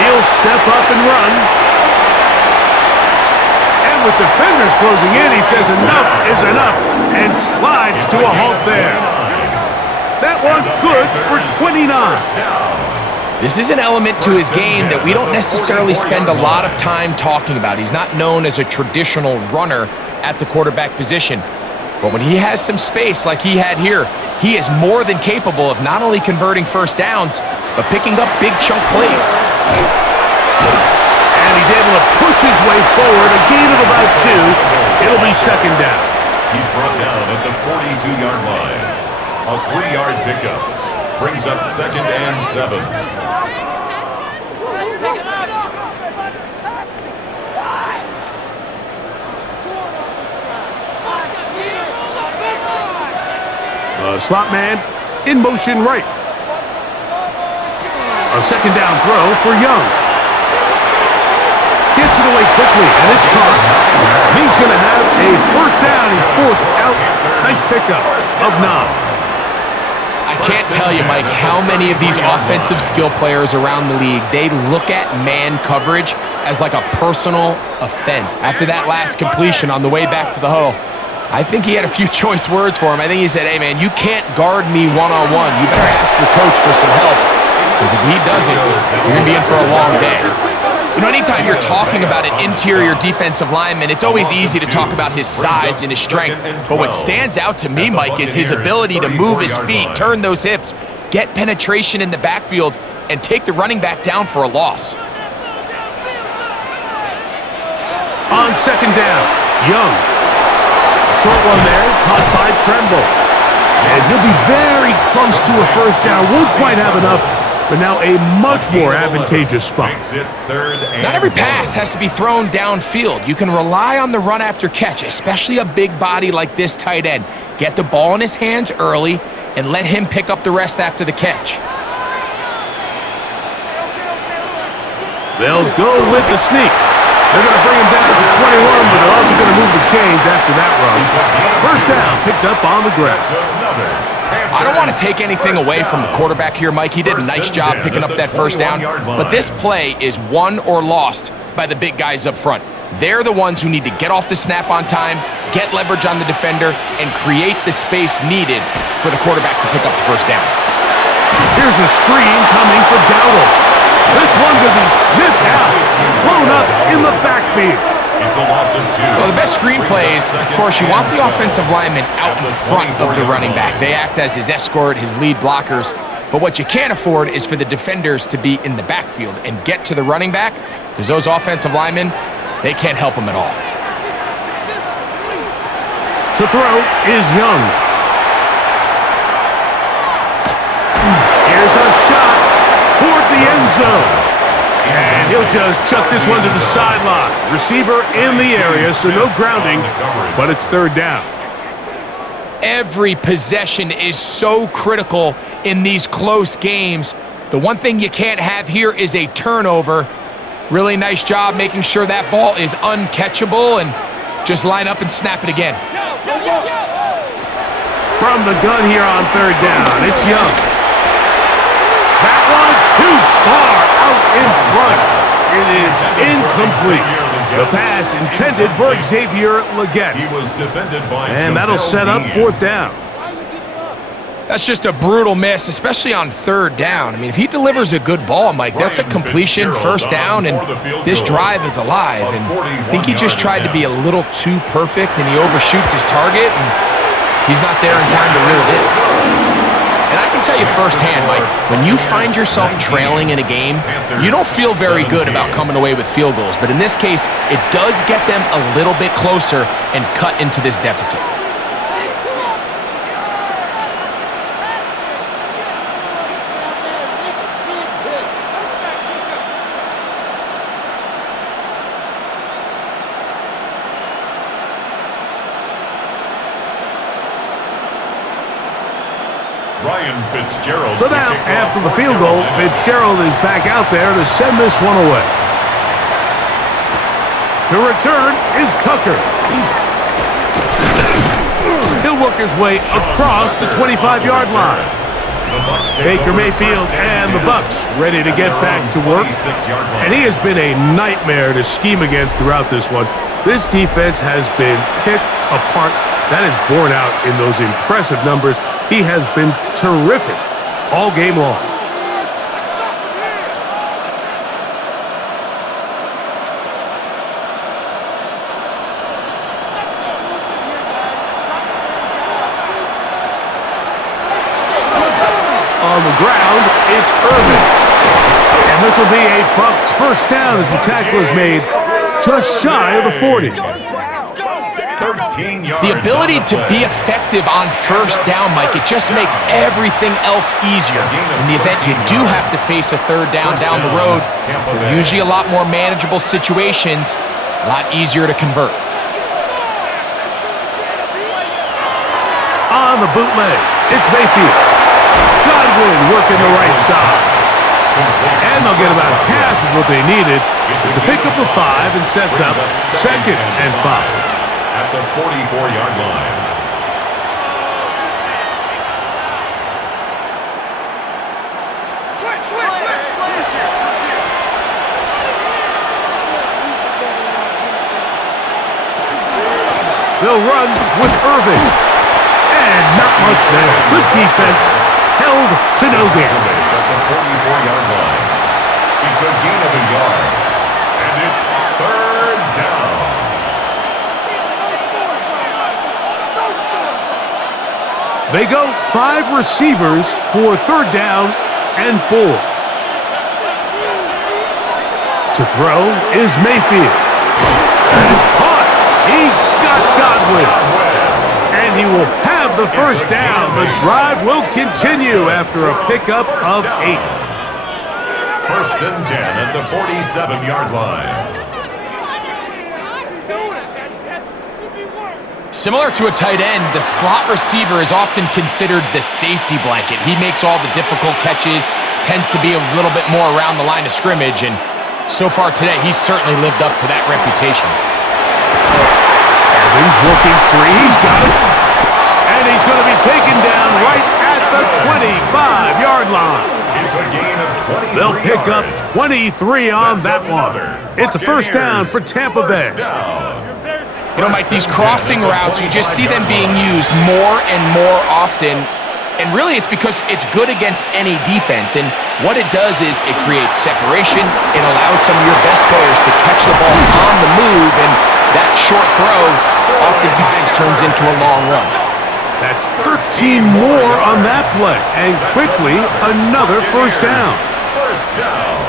He'll step up and run. And with defenders closing in, he says enough is enough and slides to a halt there. That one good for 29. This is an element to his game that we don't necessarily spend a lot of time talking about. He's not known as a traditional runner at the quarterback position. But when he has some space like he had here, he is more than capable of not only converting first downs, but picking up big chunk plays. And he's able to push his way forward, a gain of about 2. It'll be 2nd down. He's brought down at the 42-yard line. A 3-yard pickup brings up 2nd and 7. Slot man in motion right. A 2nd down throw for Young. Gets it away quickly, and it's caught. He's going to have a 1st down. He's forced out. Nice pickup of 9. I can't tell you, Mike, how many of these offensive skill players around the league, they look at man coverage as like a personal offense. After that last completion on the way back to the huddle, I think he had a few choice words for him. I think he said, hey, man, you can't guard me one-on-one. You better ask your coach for some help, because if he doesn't, you're going to be in for a long day. You know, anytime you're talking about an interior defensive lineman, it's always easy to talk about his size and his strength. But what stands out to me, Mike, is his ability to move his feet, turn those hips, get penetration in the backfield, and take the running back down for a loss. On 2nd down, Young. Short one there, caught by Tremble. And he'll be very close to a 1st down. Won't quite have enough, but now a much more advantageous spot. Not every pass has to be thrown downfield. You can rely on the run after catch, especially a big body like this tight end. Get the ball in his hands early and let him pick up the rest after the catch. They'll go with the sneak. They're going to bring him down to 21, but they're also going to move the chains after that run. 1st down, picked up on the ground. I don't want to take anything away from the quarterback here, Mike. He did a nice job picking up that 1st down, but this play is won or lost by the big guys up front. They're the ones who need to get off the snap on time, get leverage on the defender, and create the space needed for the quarterback to pick up the 1st down. Here's a screen coming for Dowdle. This one could be sniffed out, blown up in the backfield. It's a loss of 2. Well, the best screen plays, of course, you want the offensive lineman out in front of the running back. They act as his escort, his lead blockers. But what you can't afford is for the defenders to be in the backfield and get to the running back, because those offensive linemen, they can't help him at all. To throw is Young. Here's a shot toward the end zone. And he'll just chuck this one to the sideline. Receiver in the area, so no grounding, but it's 3rd down. Every possession is so critical in these close games. The one thing you can't have here is a turnover. Really nice job making sure that ball is uncatchable, and just line up and snap it again. From the gun here on third down, it's Young. That one too far out in front. It is incomplete. The pass intended for Xavier Legette. He was defended by And that'll set up fourth down. That's just a brutal miss, especially on third down. I mean, if he delivers a good ball, Mike, that's a completion, first down, and this drive is alive. And I think he just tried to be a little too perfect, and he overshoots his target, and he's not there in time to reel it in. And I can tell you firsthand, Mike, when you find yourself trailing in a game, you don't feel very good about coming away with field goals. But in this case, it does get them a little bit closer and cut into this deficit. So now, after the field goal, Fitzgerald is back out there to send this one away. To return is Tucker. He'll work his way across the 25-yard line. Baker Mayfield and the Bucs ready to get back to work. And he has been a nightmare to scheme against throughout this one. This defense has been picked apart. That is borne out in those impressive numbers. He has been terrific all game long. On the ground, it's Irvin. And this will be a Bucs first down as the tackle is made just shy of the 40. The ability to be effective on first down, Mike, it just makes everything else easier. In the event you do have to face a third down the road, they're usually a lot more manageable situations, a lot easier to convert. On the bootleg, it's Mayfield. Godwin working the right side. And they'll get about half of what they needed. It's a pickup of 5 and sets up 2nd and 5. At the 44-yard line. They'll run with Irving. And not much there. Good defense. Held to no gain. At the 44-yard line. It's a gain of a yard. And it's third down. They go 5 receivers for third down and 4. To throw is Mayfield. And it's caught. He got Godwin. And he will have the first down. The drive will continue after a pickup of 8. First and 10 at the 47-yard line. Similar to a tight end, the slot receiver is often considered the safety blanket. He makes all the difficult catches, tends to be a little bit more around the line of scrimmage, and so far today, he's certainly lived up to that reputation. Evans working free. He's got it. And he's going to be taken down right at the 25-yard line. It's a gain of 23 They'll pick up yards. 23 on that one. It's a first down for Tampa Bay. You know, Mike, these crossing routes, you just see them being used more and more often. And really, it's because it's good against any defense. And what it does is it creates separation. It allows some of your best players to catch the ball on the move. And that short throw oftentimes turns into a long run. That's 13 more on that play. And quickly, another first down.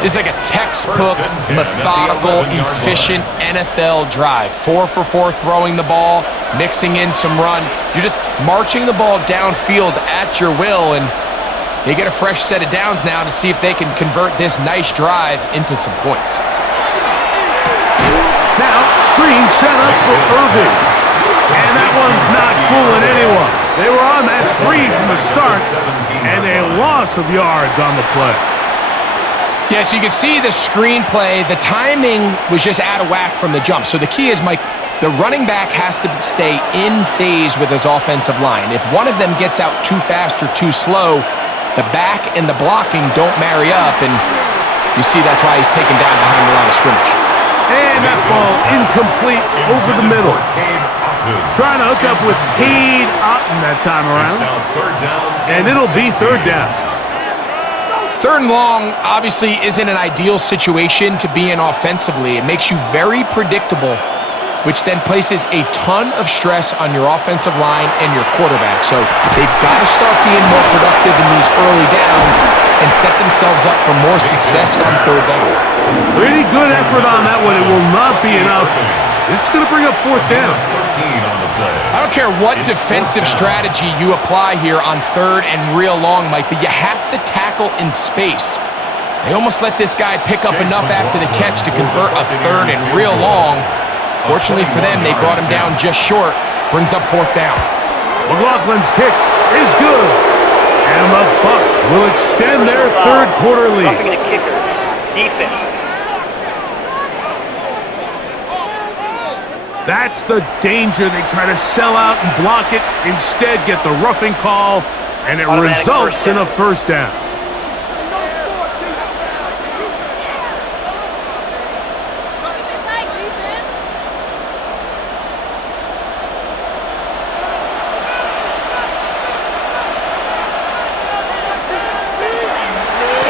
It's like a textbook, methodical, efficient NFL drive. 4 for 4 throwing the ball, mixing in some run. You're just marching the ball downfield at your will, and they get a fresh set of downs now to see if they can convert this nice drive into some points. Now, screen set up for Irving. And that one's not fooling anyone. They were on that spree from the start, and a loss of yards on the play. Yeah, so you can see the screenplay. The timing was just out of whack from the jump. So the key is, Mike, the running back has to stay in phase with his offensive line. If one of them gets out too fast or too slow, the back and the blocking don't marry up, and you see that's why he's taken down behind the line of scrimmage. And that ball incomplete over the middle. Trying to hook up with Cade Otton that time around. And it'll be third down. Third and long obviously isn't an ideal situation to be in offensively. It makes you very predictable, which then places a ton of stress on your offensive line and your quarterback. So they've got to start being more productive in these early downs and set themselves up for more success come third down. Pretty good effort on that one. It will not be enough. It's going to bring up fourth down. I don't care what defensive strategy you apply here on third and real long, Mike, but you have to tackle in space. They almost let this guy pick up enough after the catch to convert a third and real long. Fortunately for them, they brought him down just short. Brings up fourth down. McLaughlin's kick is good. And the Bucs will extend their third quarter lead. Roughing the kicker. Defense. That's the danger. They try to sell out and block it. Instead, get the roughing call, and it results in a first down.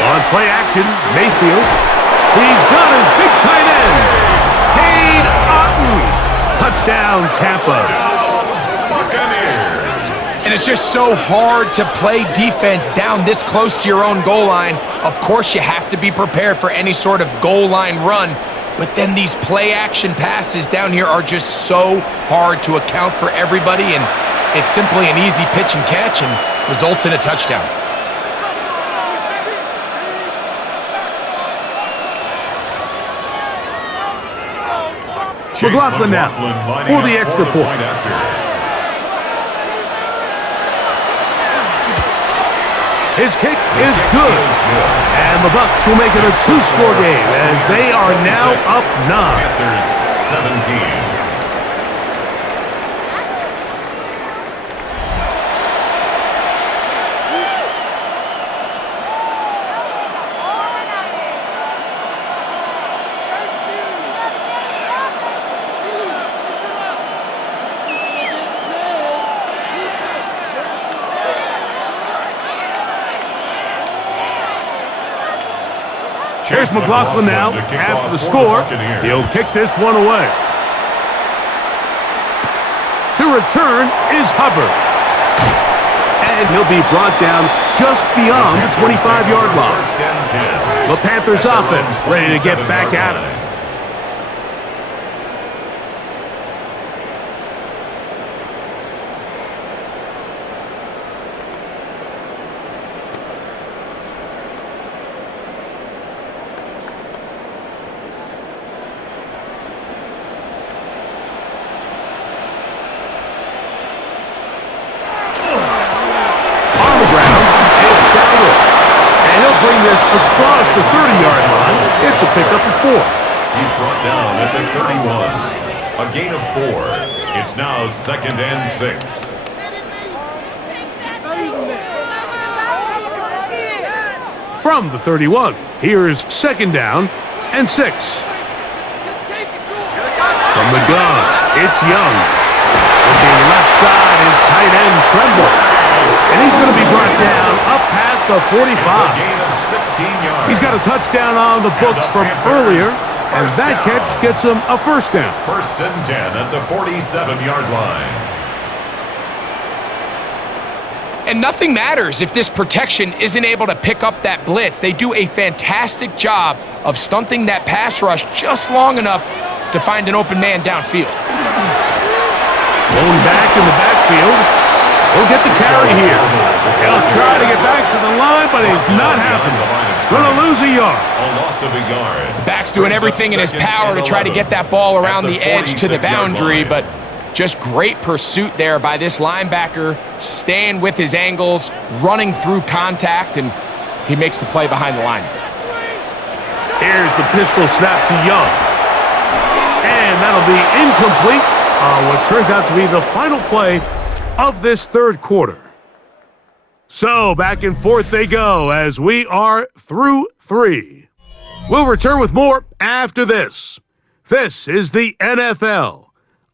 On play action, Mayfield. He's got his big tight end, Cade Otton. Touchdown, Tampa. Buccaneers. And it's just so hard to play defense down this close to your own goal line. Of course, you have to be prepared for any sort of goal line run, but then these play action passes down here are just so hard to account for everybody, and it's simply an easy pitch and catch and results in a touchdown. McLaughlin now for the extra point. His kick is good. And the Bucs will make it a two-score game as they are now up 9. Panthers 17. Here's McLaughlin now after the score. He'll kick this one away. To return is Hubbard. And he'll be brought down just beyond the 25-yard line. The Panthers offense ready to get back at it. Bring this across the 30-yard line. It's a pickup of 4. He's brought down at the 31. A gain of 4. It's now 2nd and 6. From the 31, here's 2nd down and 6. From the gun, it's Young. Looking left side is tight end Tremble. And he's going to be brought down up past the 45. He's got a touchdown on the books from earlier, and that catch gets him a first down. 1st and 10 at the 47-yard line. And nothing matters if this protection isn't able to pick up that blitz. They do a fantastic job of stunting that pass rush just long enough to find an open man downfield. Going back in the backfield. He'll get the carry here. He'll try to get back to the line, but it's not happening. Going to lose a yard. A loss of a yard. Back's doing everything in his power to try to get that ball around the edge to the boundary, but Just great pursuit there by this linebacker, staying with his angles, running through contact, and he makes the play behind the line. Here's the pistol snap to Young. And that'll be incomplete on what turns out to be the final play of this third quarter. So back and forth they go as we are through 3. We'll return with more after this. This is the NFL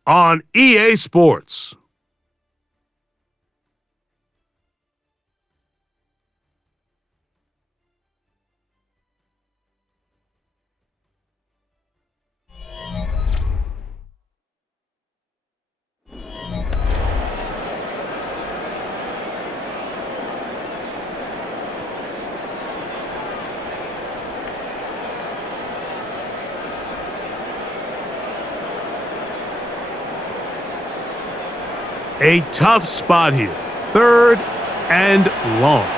on EA Sports. A tough spot here. 3rd and long.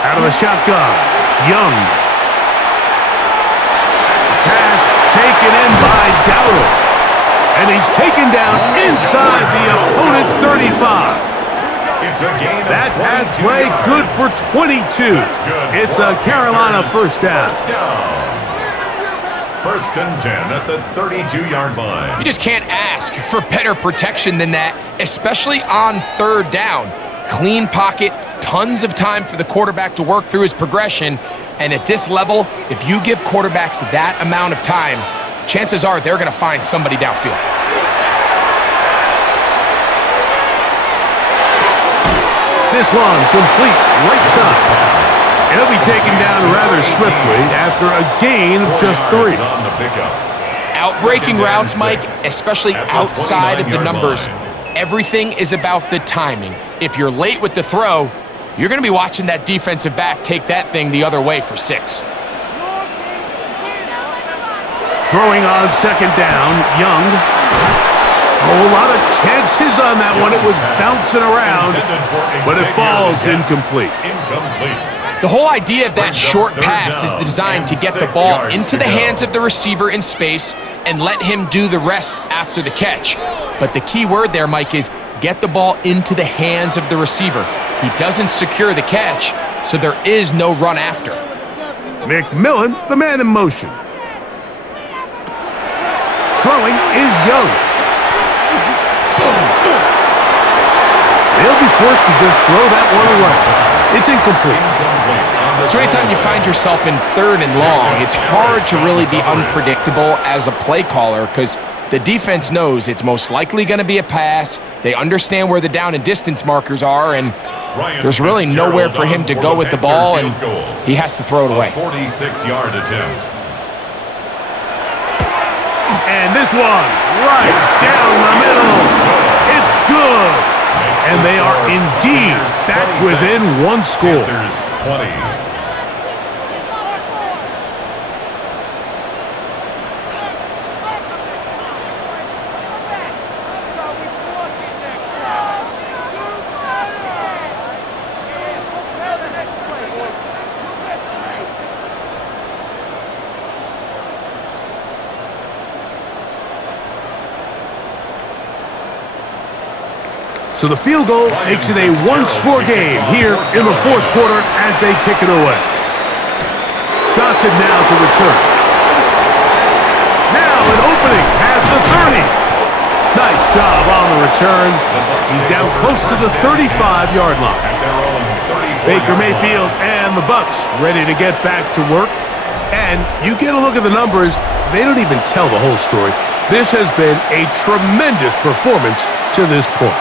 Out of the shotgun. Young. Pass taken in by Dowdle. And he's taken down inside the opponent's 35. It's a gain of That pass 22 play yards. good for 22. That's good It's for a Carolina Panthers. first down. First down. 1st and 10 at the 32-yard line. You just can't ask for better protection than that, especially on 3rd down. Clean pocket, tons of time for the quarterback to work through his progression, and at this level, if you give quarterbacks that amount of time, chances are they're going to find somebody downfield. This one complete right side. He'll be taken down rather swiftly after a gain of just 3. On the pickup. Outbreaking Second and routes, Mike, 6 especially at the outside of the 29-yard numbers, line. everything is about the timing. If you're late with the throw, you're going to be watching that defensive back take that thing the other way for 6. Throwing on 2nd down, Young. A whole lot of chances on that one. It was bouncing around, but it falls incomplete. Incomplete. The whole idea of that short pass is designed to get the ball into the hands of the receiver in space and let him do the rest after the catch. But the key word there, Mike, is get the ball into the hands of the receiver. He doesn't secure the catch, so there is no run after. McMillan, the man in motion. Throwing is Young. They'll be forced to just throw that one away. It's incomplete. So anytime you find yourself in 3rd and long, it's hard to really be unpredictable as a play caller because the defense knows it's most likely going to be a pass. They understand where the down and distance markers are, and there's really nowhere for him to go with the ball, and he has to throw it away. 46-yard attempt. And this one, right down the middle. It's good. And they are indeed back within 1 score. Panthers 20. So the field goal makes it a 1-score game here in the 4th quarter as they kick it away. Johnson now to return. Now an opening past the 30. Nice job on the return. He's down close to the 35-yard line. Baker Mayfield and the Bucs ready to get back to work. And you get a look at the numbers, they don't even tell the whole story. This has been a tremendous performance to this point.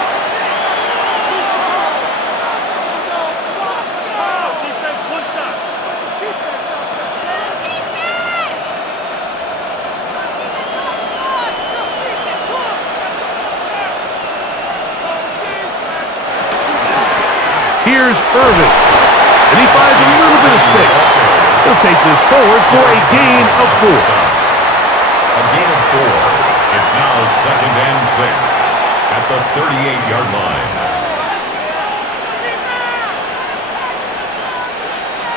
Here's Irvin, and he finds a little bit of space. He'll take this forward for a gain of 4. A gain of 4. It's now 2nd and 6 at the 38-yard line.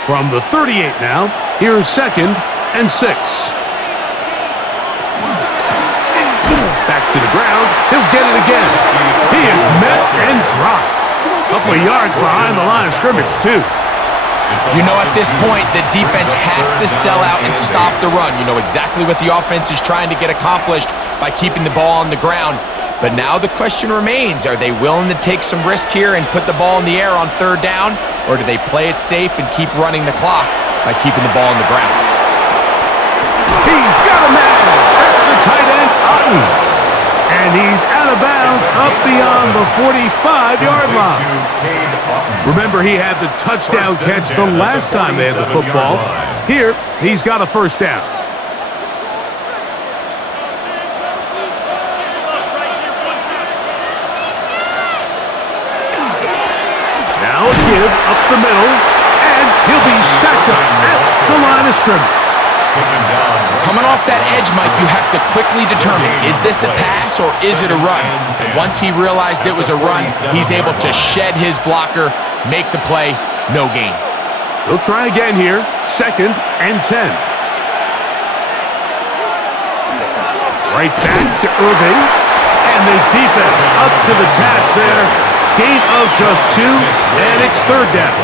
From the 38 now, here's 2nd and 6. To the ground, he'll get it again. He is met and dropped. A couple of yards behind the line of scrimmage, too. You know, at this point, the defense has to sell out and stop the run. You know exactly what the offense is trying to get accomplished by keeping the ball on the ground. But now the question remains, are they willing to take some risk here and put the ball in the air on third down? Or do they play it safe and keep running the clock by keeping the ball on the ground? He's got a man. That's the tight end, Otten. And he's out of bounds up beyond the 45-yard line. Remember, he had the touchdown catch the last time they had the football. Here, he's got a first down. Now a give up the middle, and he'll be stacked up at the line of scrimmage. Coming off that edge, Mike, you have to quickly determine, is this a pass or is it a run? And once he realized it was a run, he's able to shed his blocker, make the play, no gain. He'll try again here, 2nd and 10. Right back to Irving, and this defense up to the task there. Gain of just 2, and it's third down.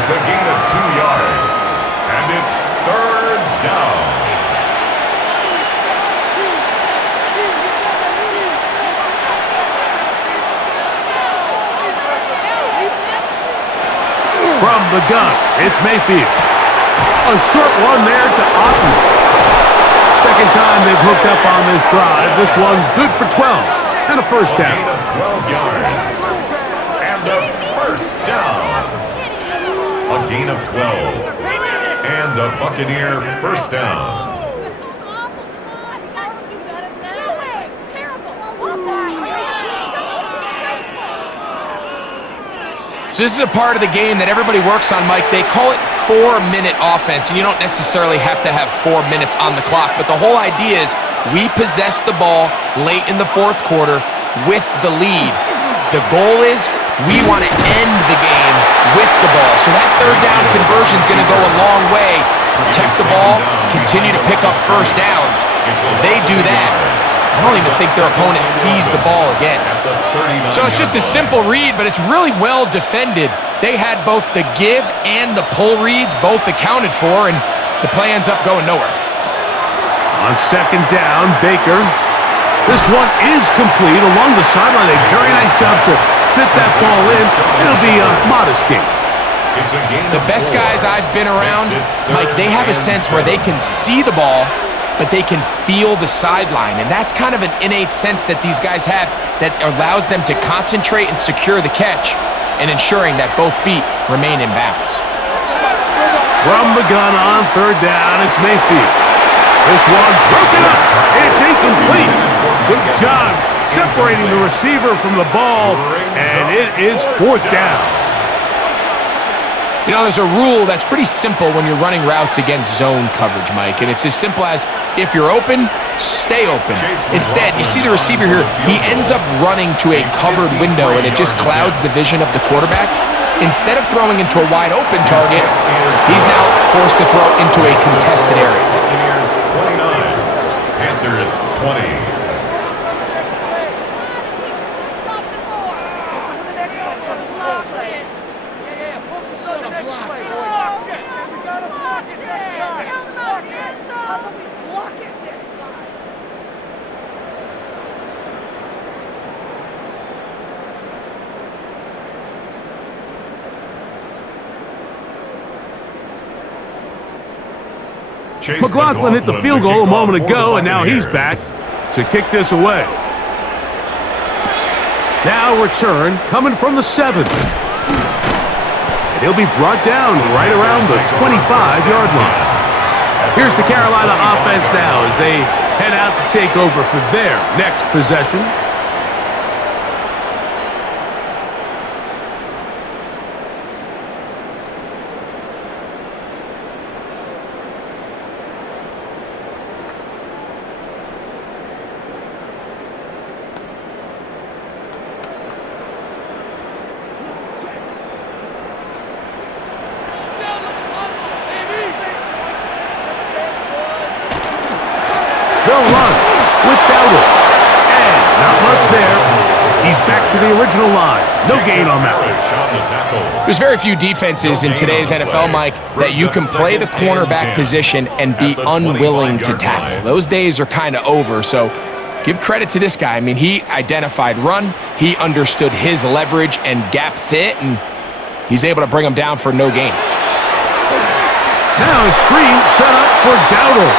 It's a gain of 2 yards, and it's third down. From the gun, it's Mayfield. A short one there to Otten. Second time they've hooked up on this drive. This one good for 12 and a first down. A gain of 12 yards, and a first down. A gain of 12. And a Buccaneer first down. So this is a part of the game that everybody works on, Mike. They call it 4-minute offense, and you don't necessarily have to have 4 minutes on the clock. But the whole idea is we possess the ball late in the fourth quarter with the lead. The goal is we want to end the game with the ball. So that third down conversion is going to go a long way. Protect the ball, continue to pick up first downs. If they do that, I don't even think their opponent sees the ball again. So it's just a simple read, but it's really well defended. They had both the give and the pull reads both accounted for, and the play ends up going nowhere. On second down, Baker. This one is complete along the sideline. A very nice job to fit that ball in. It'll be a modest gain. The best guys I've been around, Mike, they have a sense where they can see the ball, but they can feel the sideline. And that's kind of an innate sense that these guys have that allows them to concentrate and secure the catch and ensuring that both feet remain in bounds. From the gun on third down, it's Mayfield. This one broken up. It's incomplete. Good job separating the receiver from the ball, and it is fourth down. You know, there's a rule that's pretty simple when you're running routes against zone coverage, Mike, and it's as simple as if you're open, stay open. Instead, you see the receiver here, he ends up running to a covered window, and it just clouds the vision of the quarterback. Instead of throwing into a wide open target, he's now forced to throw into a contested area. Buccaneers 29, Panthers 20. McLaughlin hit the field goal a moment ago, and now he's back to kick this away. Now return coming from the 7. And he'll be brought down right around the 25-yard line. Here's the Carolina offense now as they head out to take over for their next possession. They'll run without it. back to the original line. No gain on that one. There's very few defenses in today's NFL, Mike, that you can play the cornerback position and be unwilling to tackle. Those days are kind of over, so give credit to this guy. I mean, he identified run, he understood his leverage and gap fit, and he's able to bring him down for no gain. Now a screen set up for Dowdle.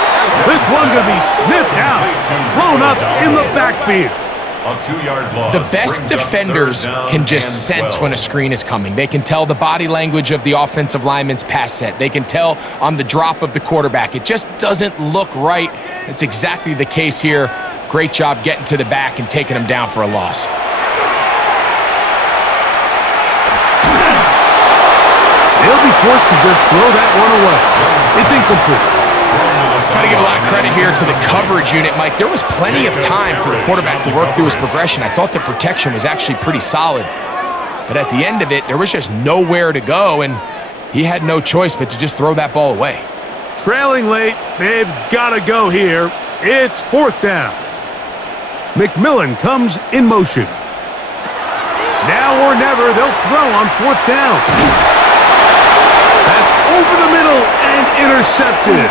This one going to be sniffed out, blown up in the backfield. A 2-yard loss. The best defenders can just sense when a screen is coming. They can tell the body language of the offensive lineman's pass set. They can tell on the drop of the quarterback. It just doesn't look right. It's exactly the case here. Great job getting to the back and taking him down for a loss. They'll be forced to just throw that one away. It's incomplete. Got to give a lot of credit here to the coverage unit, Mike. There was plenty of time for the quarterback to work through his progression. I thought the protection was actually pretty solid. But at the end of it, there was just nowhere to go, and he had no choice but to just throw that ball away. Trailing late, they've got to go here. It's 4th down. McMillan comes in motion. Now or never, they'll throw on 4th down. That's over the middle and intercepted.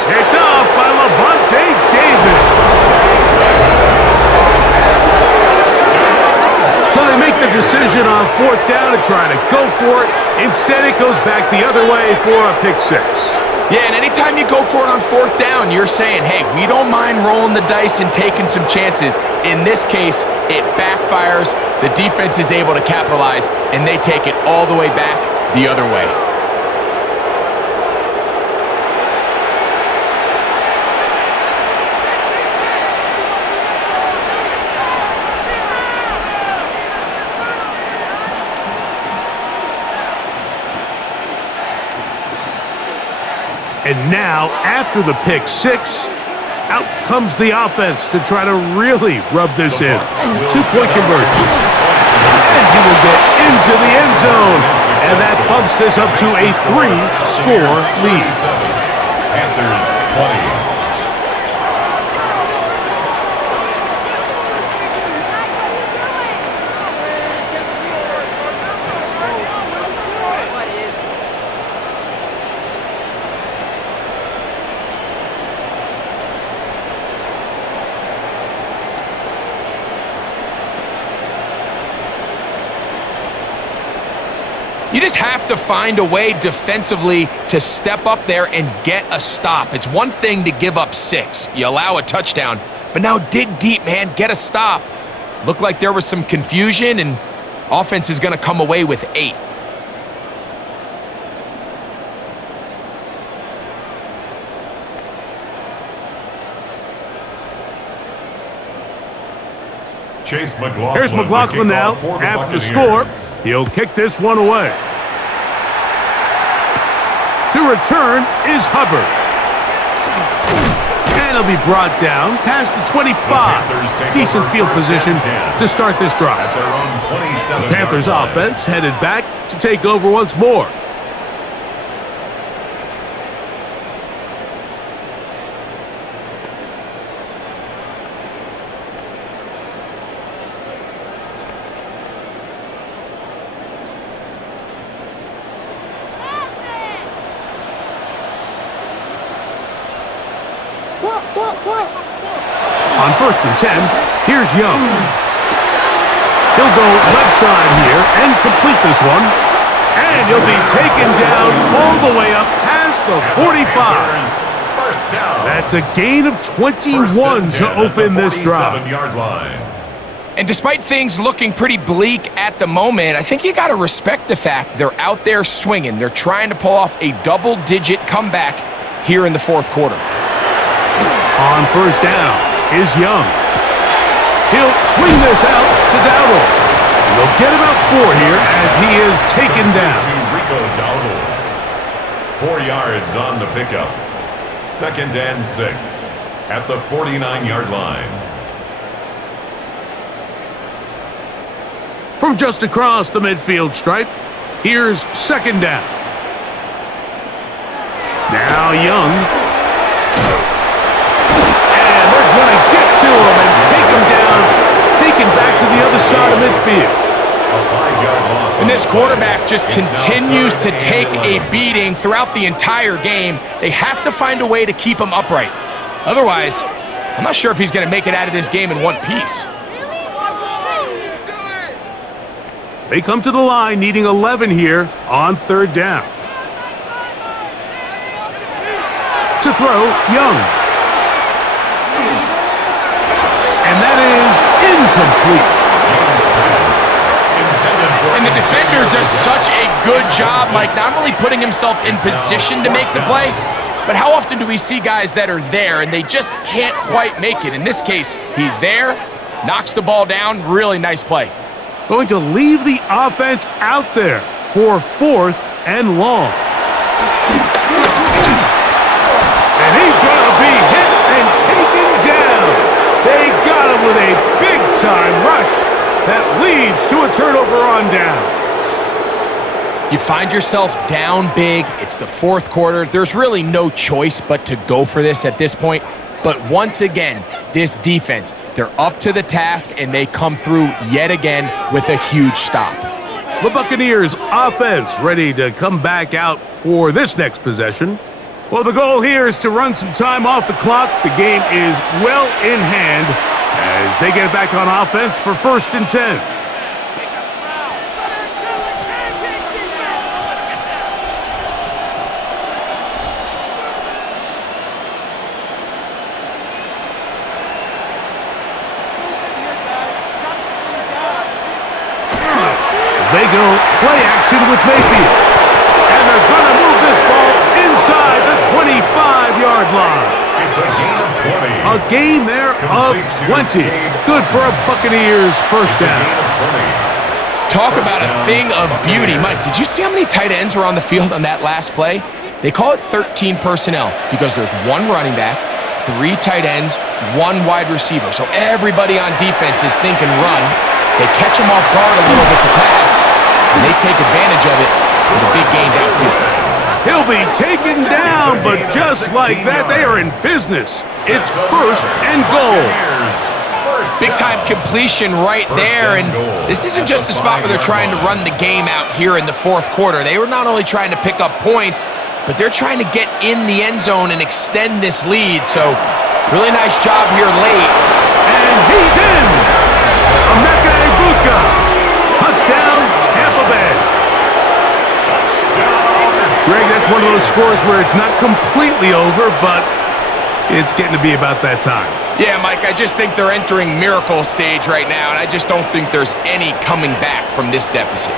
Picked off by Levante David. So they make the decision on 4th down to try to go for it. Instead, it goes back the other way for a pick 6. Yeah, and anytime you go for it on 4th down, you're saying, hey, we don't mind rolling the dice and taking some chances. In this case, it backfires. The defense is able to capitalize, and they take it all the way back the other way. And now, after the pick 6, out comes the offense to try to really rub this in. 2-point conversion. And he will get into the end zone. And that bumps this up to a 3-score lead. Panthers 20. You just have to find a way defensively to step up there and get a stop. It's one thing to give up 6. You allow a touchdown, but now dig deep, man. Get a stop. Looked like there was some confusion, and offense is going to come away with 8. Chase McLaughlin. Here's McLaughlin now after the score. He'll kick this one away. To return is Hubbard. And he'll be brought down past the 25. Decent field position to start this drive. The Panthers offense headed back to take over once more. On 1st and 10, here's Young. He'll go left side here and complete this one. And he'll be taken down all the way up past the 45. That's a gain of 21 to open this drive. And despite things looking pretty bleak at the moment, I think you got to respect the fact they're out there swinging. They're trying to pull off a double-digit comeback here in the 4th quarter. On 1st down is Young. He'll swing this out to Dowdle. And they'll get about 4 here as he is taken down. To Rico Dowdle. 4 yards on the pickup. 2nd and 6 at the 49-yard line. From just across the midfield stripe, here's 2nd down. Now Young. And they're going to get to him and take him down. Taken back to the other side to midfield. A 5-yard loss. And this quarterback just continues to take a beating throughout the entire game. They have to find a way to keep him upright. Otherwise, I'm not sure if he's going to make it out of this game in one piece. They come to the line needing 11 here on third down. To throw, Young. And that is incomplete. And the defender does such a good job, Mike, not only putting himself in position to make the play, but how often do we see guys that are there and they just can't quite make it? In this case, he's there, knocks the ball down, really nice play. Going to leave the offense out there for 4th and long. And he's going to be hit and taken down. They got him with a big-time rush that leads to a turnover on down. You find yourself down big. It's the 4th quarter. There's really no choice but to go for this at this point. But once again, this defense, they're up to the task, and they come through yet again with a huge stop. The Buccaneers offense ready to come back out for this next possession. Well, the goal here is to run some time off the clock. The game is well in hand as they get back on offense for 1st and 10. They go play action with Mayfield. And they're going to move this ball inside the 25-yard line. It's a gain of 20. A gain there of 20. Good for a Buccaneers first down. Talk about a thing of beauty. Mike, did you see how many tight ends were on the field on that last play? They call it 13 personnel because there's 1 running back, 3 tight ends, 1 wide receiver. So everybody on defense is thinking run. They catch him off guard a little with the pass, and they take advantage of it with a big gain downfield. He'll be taken down, but just like that, they are in business. It's 1st and goal. Big-time completion right there, and this isn't just a spot where they're trying to run the game out here in the 4th quarter. They were not only trying to pick up points, but they're trying to get in the end zone and extend this lead. So, really nice job here late. And he's in! Touchdown, Tampa Bay. Greg, that's one of those scores where it's not completely over, but it's getting to be about that time. Yeah, Mike, I just think they're entering miracle stage right now, and I just don't think there's any coming back from this deficit.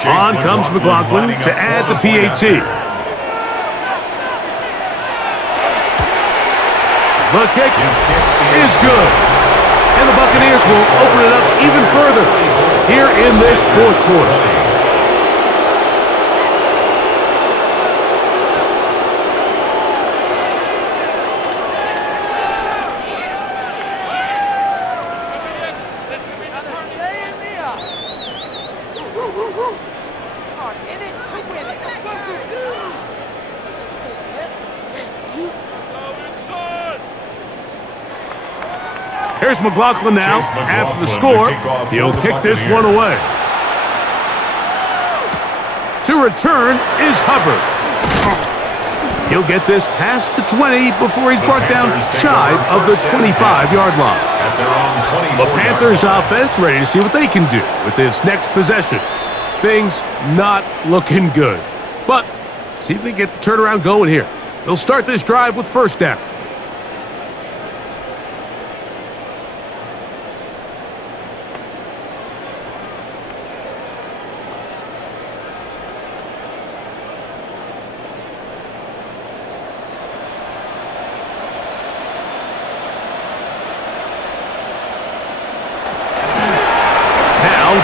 On comes McLaughlin to add the PAT. The kick is good. And the Buccaneers will open it up even further here in this 4th quarter. Here's McLaughlin now. After the score, he'll kick this one away. To return is Hubbard. He'll get this past the 20 before he's brought down shy of the 25-yard line. The Panthers offense ready to see what they can do with this next possession. Things not looking good. But see if they get the turnaround going here. They'll start this drive with 1st down.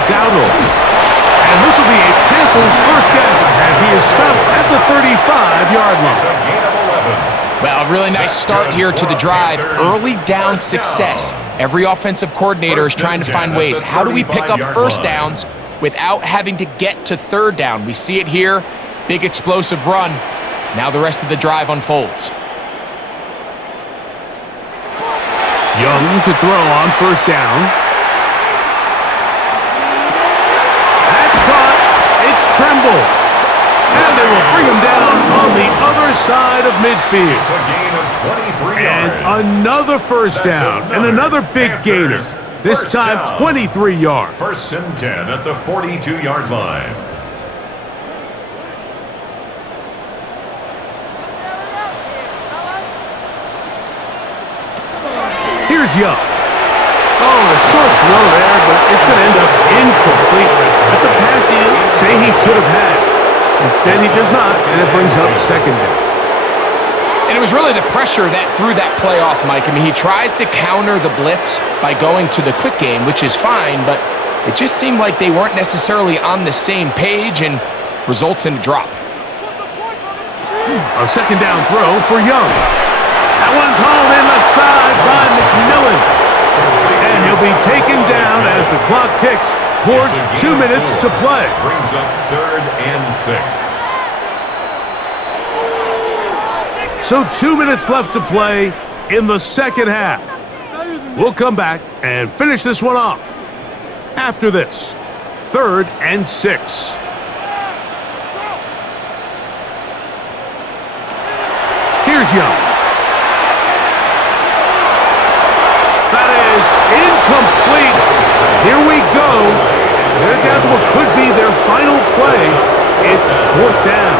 Dowdle. And this will be a Panthers first down as he is stopped at the 35-yard line. It's a gain of 11. Well, a really nice start here to the drive. Early down success. Every offensive coordinator is trying to find ways. How do we pick up first downs without having to get to third down? We see it here. Big explosive run. Now the rest of the drive unfolds. Young to throw on first down. That's caught. It's Tremble. And they will bring him down on the other side of midfield. It's a gain of 23 And yards. another first down and another big gainer. This First time down. 23 yards. First and 10 at the 42-yard line. Here's Young. Oh, a short throw there, but it's going to end up incomplete. That's a pass he'll say he should have had. Instead, he does not, and it brings up second down. And it was really the pressure that threw that play off, Mike. I mean, he tries to counter the blitz by going to the quick game, which is fine, but it just seemed like they weren't necessarily on the same page and results in a drop. A second down throw for Young. That one's hauled in the side by McMillan. And he'll be taken down as the clock ticks towards 2 minutes to play. Brings up 3rd and 6. So 2 minutes left to play in the second half. We'll come back and finish this one off. After this, 3rd and 6. Here's Young. That is incomplete. Here we go. They're down to what could be their final play. It's 4th down.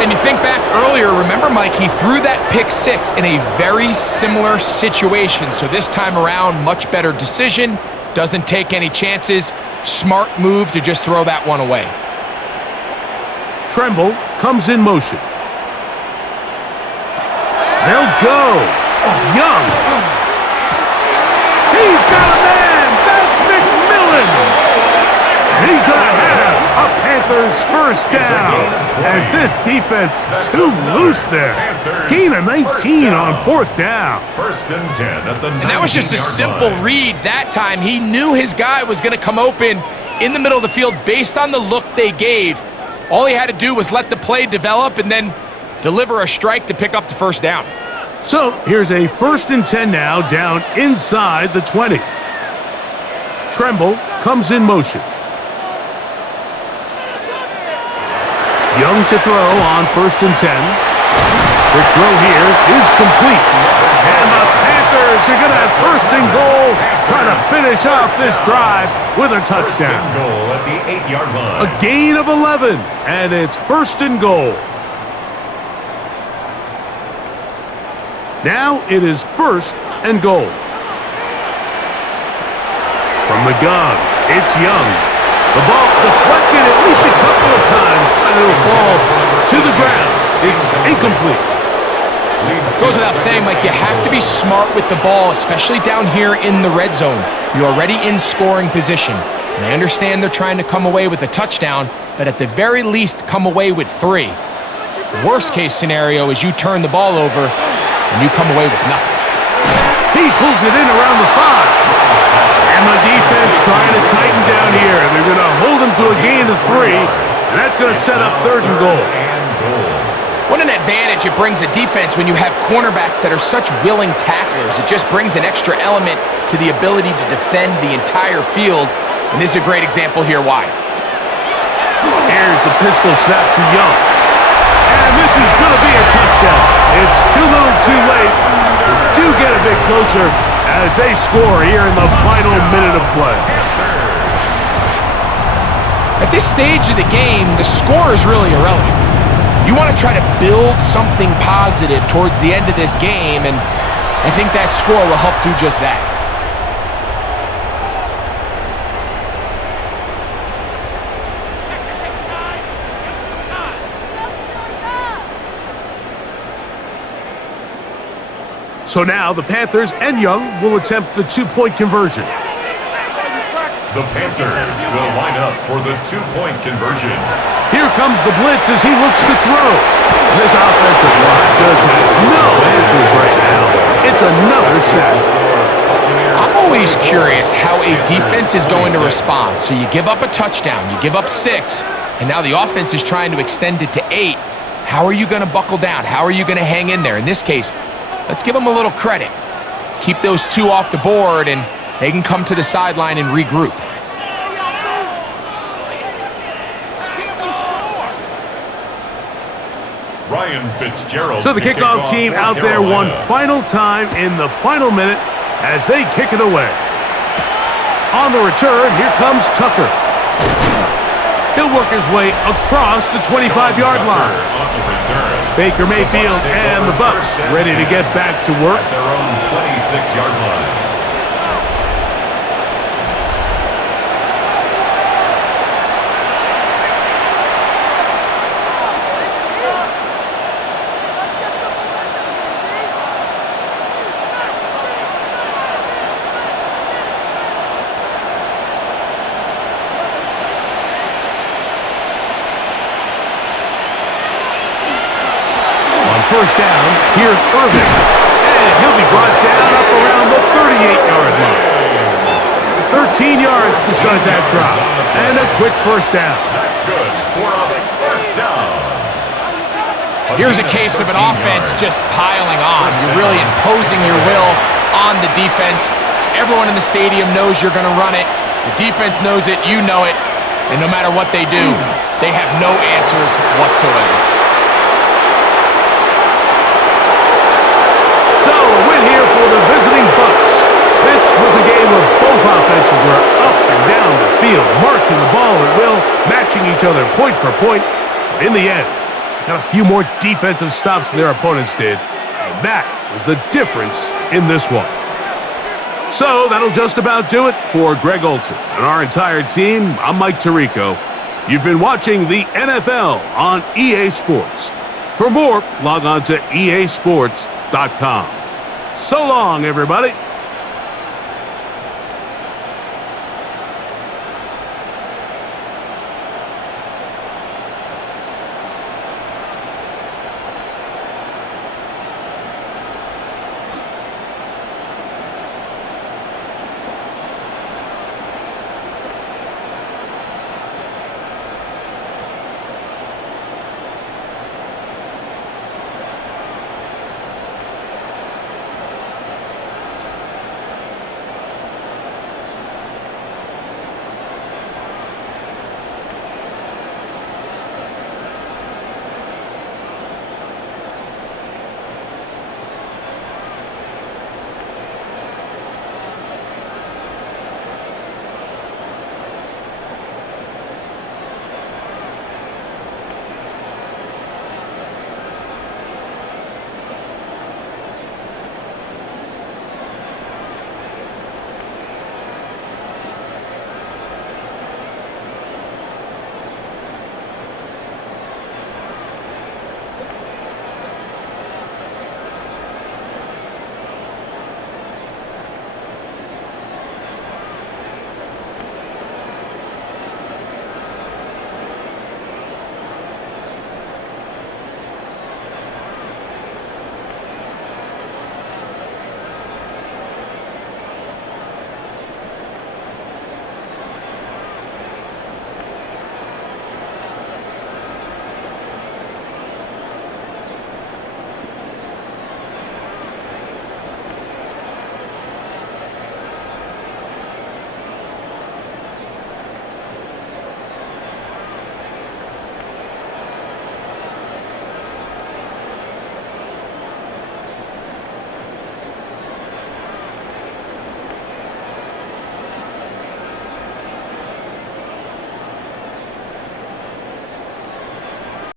And you think back earlier, remember, Mike, he threw that pick six in a very similar situation. So this time around, much better decision. Doesn't take any chances. Smart move to just throw that one away. Tremble comes in motion. They'll go. Young. He's got a man. That's McMillan. And he's going to have a Panthers first down as this defense too loose there. Gain of 19 on 4th down. 1st and 10 at the 19-yard line. And that was just a simple read that time. He knew his guy was going to come open in the middle of the field based on the look they gave. All he had to do was let the play develop and then deliver a strike to pick up the first down. So here's a 1st and 10 now down inside the 20. Tremble comes in motion. Young to throw on 1st and 10. The throw here is complete. And the Panthers are going to have 1st and goal, trying to finish off this drive with a First touchdown. and goal at the 8-yard line. A gain of 11, and it's 1st and goal. Now it is 1st and goal. From the gun, it's Young. The ball deflected at least a couple of times, and it'll fall to the ground. It's incomplete. Goes without saying, Mike, you have to be smart with the ball, especially down here in the red zone. You're already in scoring position. And I understand they're trying to come away with a touchdown, but at the very least, come away with 3. Worst case scenario is you turn the ball over and you come away with nothing. He pulls it in around the 5. And the defense trying to tighten down here. They're going to hold him to a gain of 3, and that's going to set up 3rd and goal. What an advantage it brings a defense when you have cornerbacks that are such willing tacklers. It just brings an extra element to the ability to defend the entire field, and this is a great example here why. Here's the pistol snap to Young. And this is going to be a touchdown. It's too little too late. They do get a bit closer as they score here in the final minute of play. At this stage of the game, the score is really irrelevant. You want to try to build something positive towards the end of this game, and I think that score will help do just that. So now the Panthers and Young will attempt the 2-point conversion. The Panthers will line up for the two-point conversion. Here comes the blitz as he looks to throw. This offensive line just has no answers right now. It's another sack. I'm always curious how a defense is going to respond. So you give up a touchdown, you give up 6, and now the offense is trying to extend it to 8. How are you going to buckle down? How are you going to hang in there? In this case, let's give them a little credit. Keep those 2 off the board, and they can come to the sideline and regroup. Ryan Fitzgerald. So the kickoff team out there one final time in the final minute as they kick it away. On the return, here comes Tucker. He'll work his way across the 25-yard line. Baker Mayfield and the BUCS ready to get back to work. At their own 26-yard line. First down, here's Irving, and he'll be brought down up around the 38-yard line. 13 yards to start that drop, and a quick first down. That's good for a first down. Here's a case of an offense just piling on. You're really imposing your will on the defense. Everyone in the stadium knows you're going to run it. The defense knows it, you know it, and no matter what they do, they have no answers whatsoever. So, a win here for the visiting BUCS. This was a game where both offenses were up and down the field, marching the ball at will, matching each other point for point. But in the end, got a few more defensive stops than their opponents did, and that was the difference in this one. So, that'll just about do it for Greg Olson and our entire team. I'm Mike Tirico. You've been watching the NFL on EA Sports. For more, log on to easports.com. So long, everybody.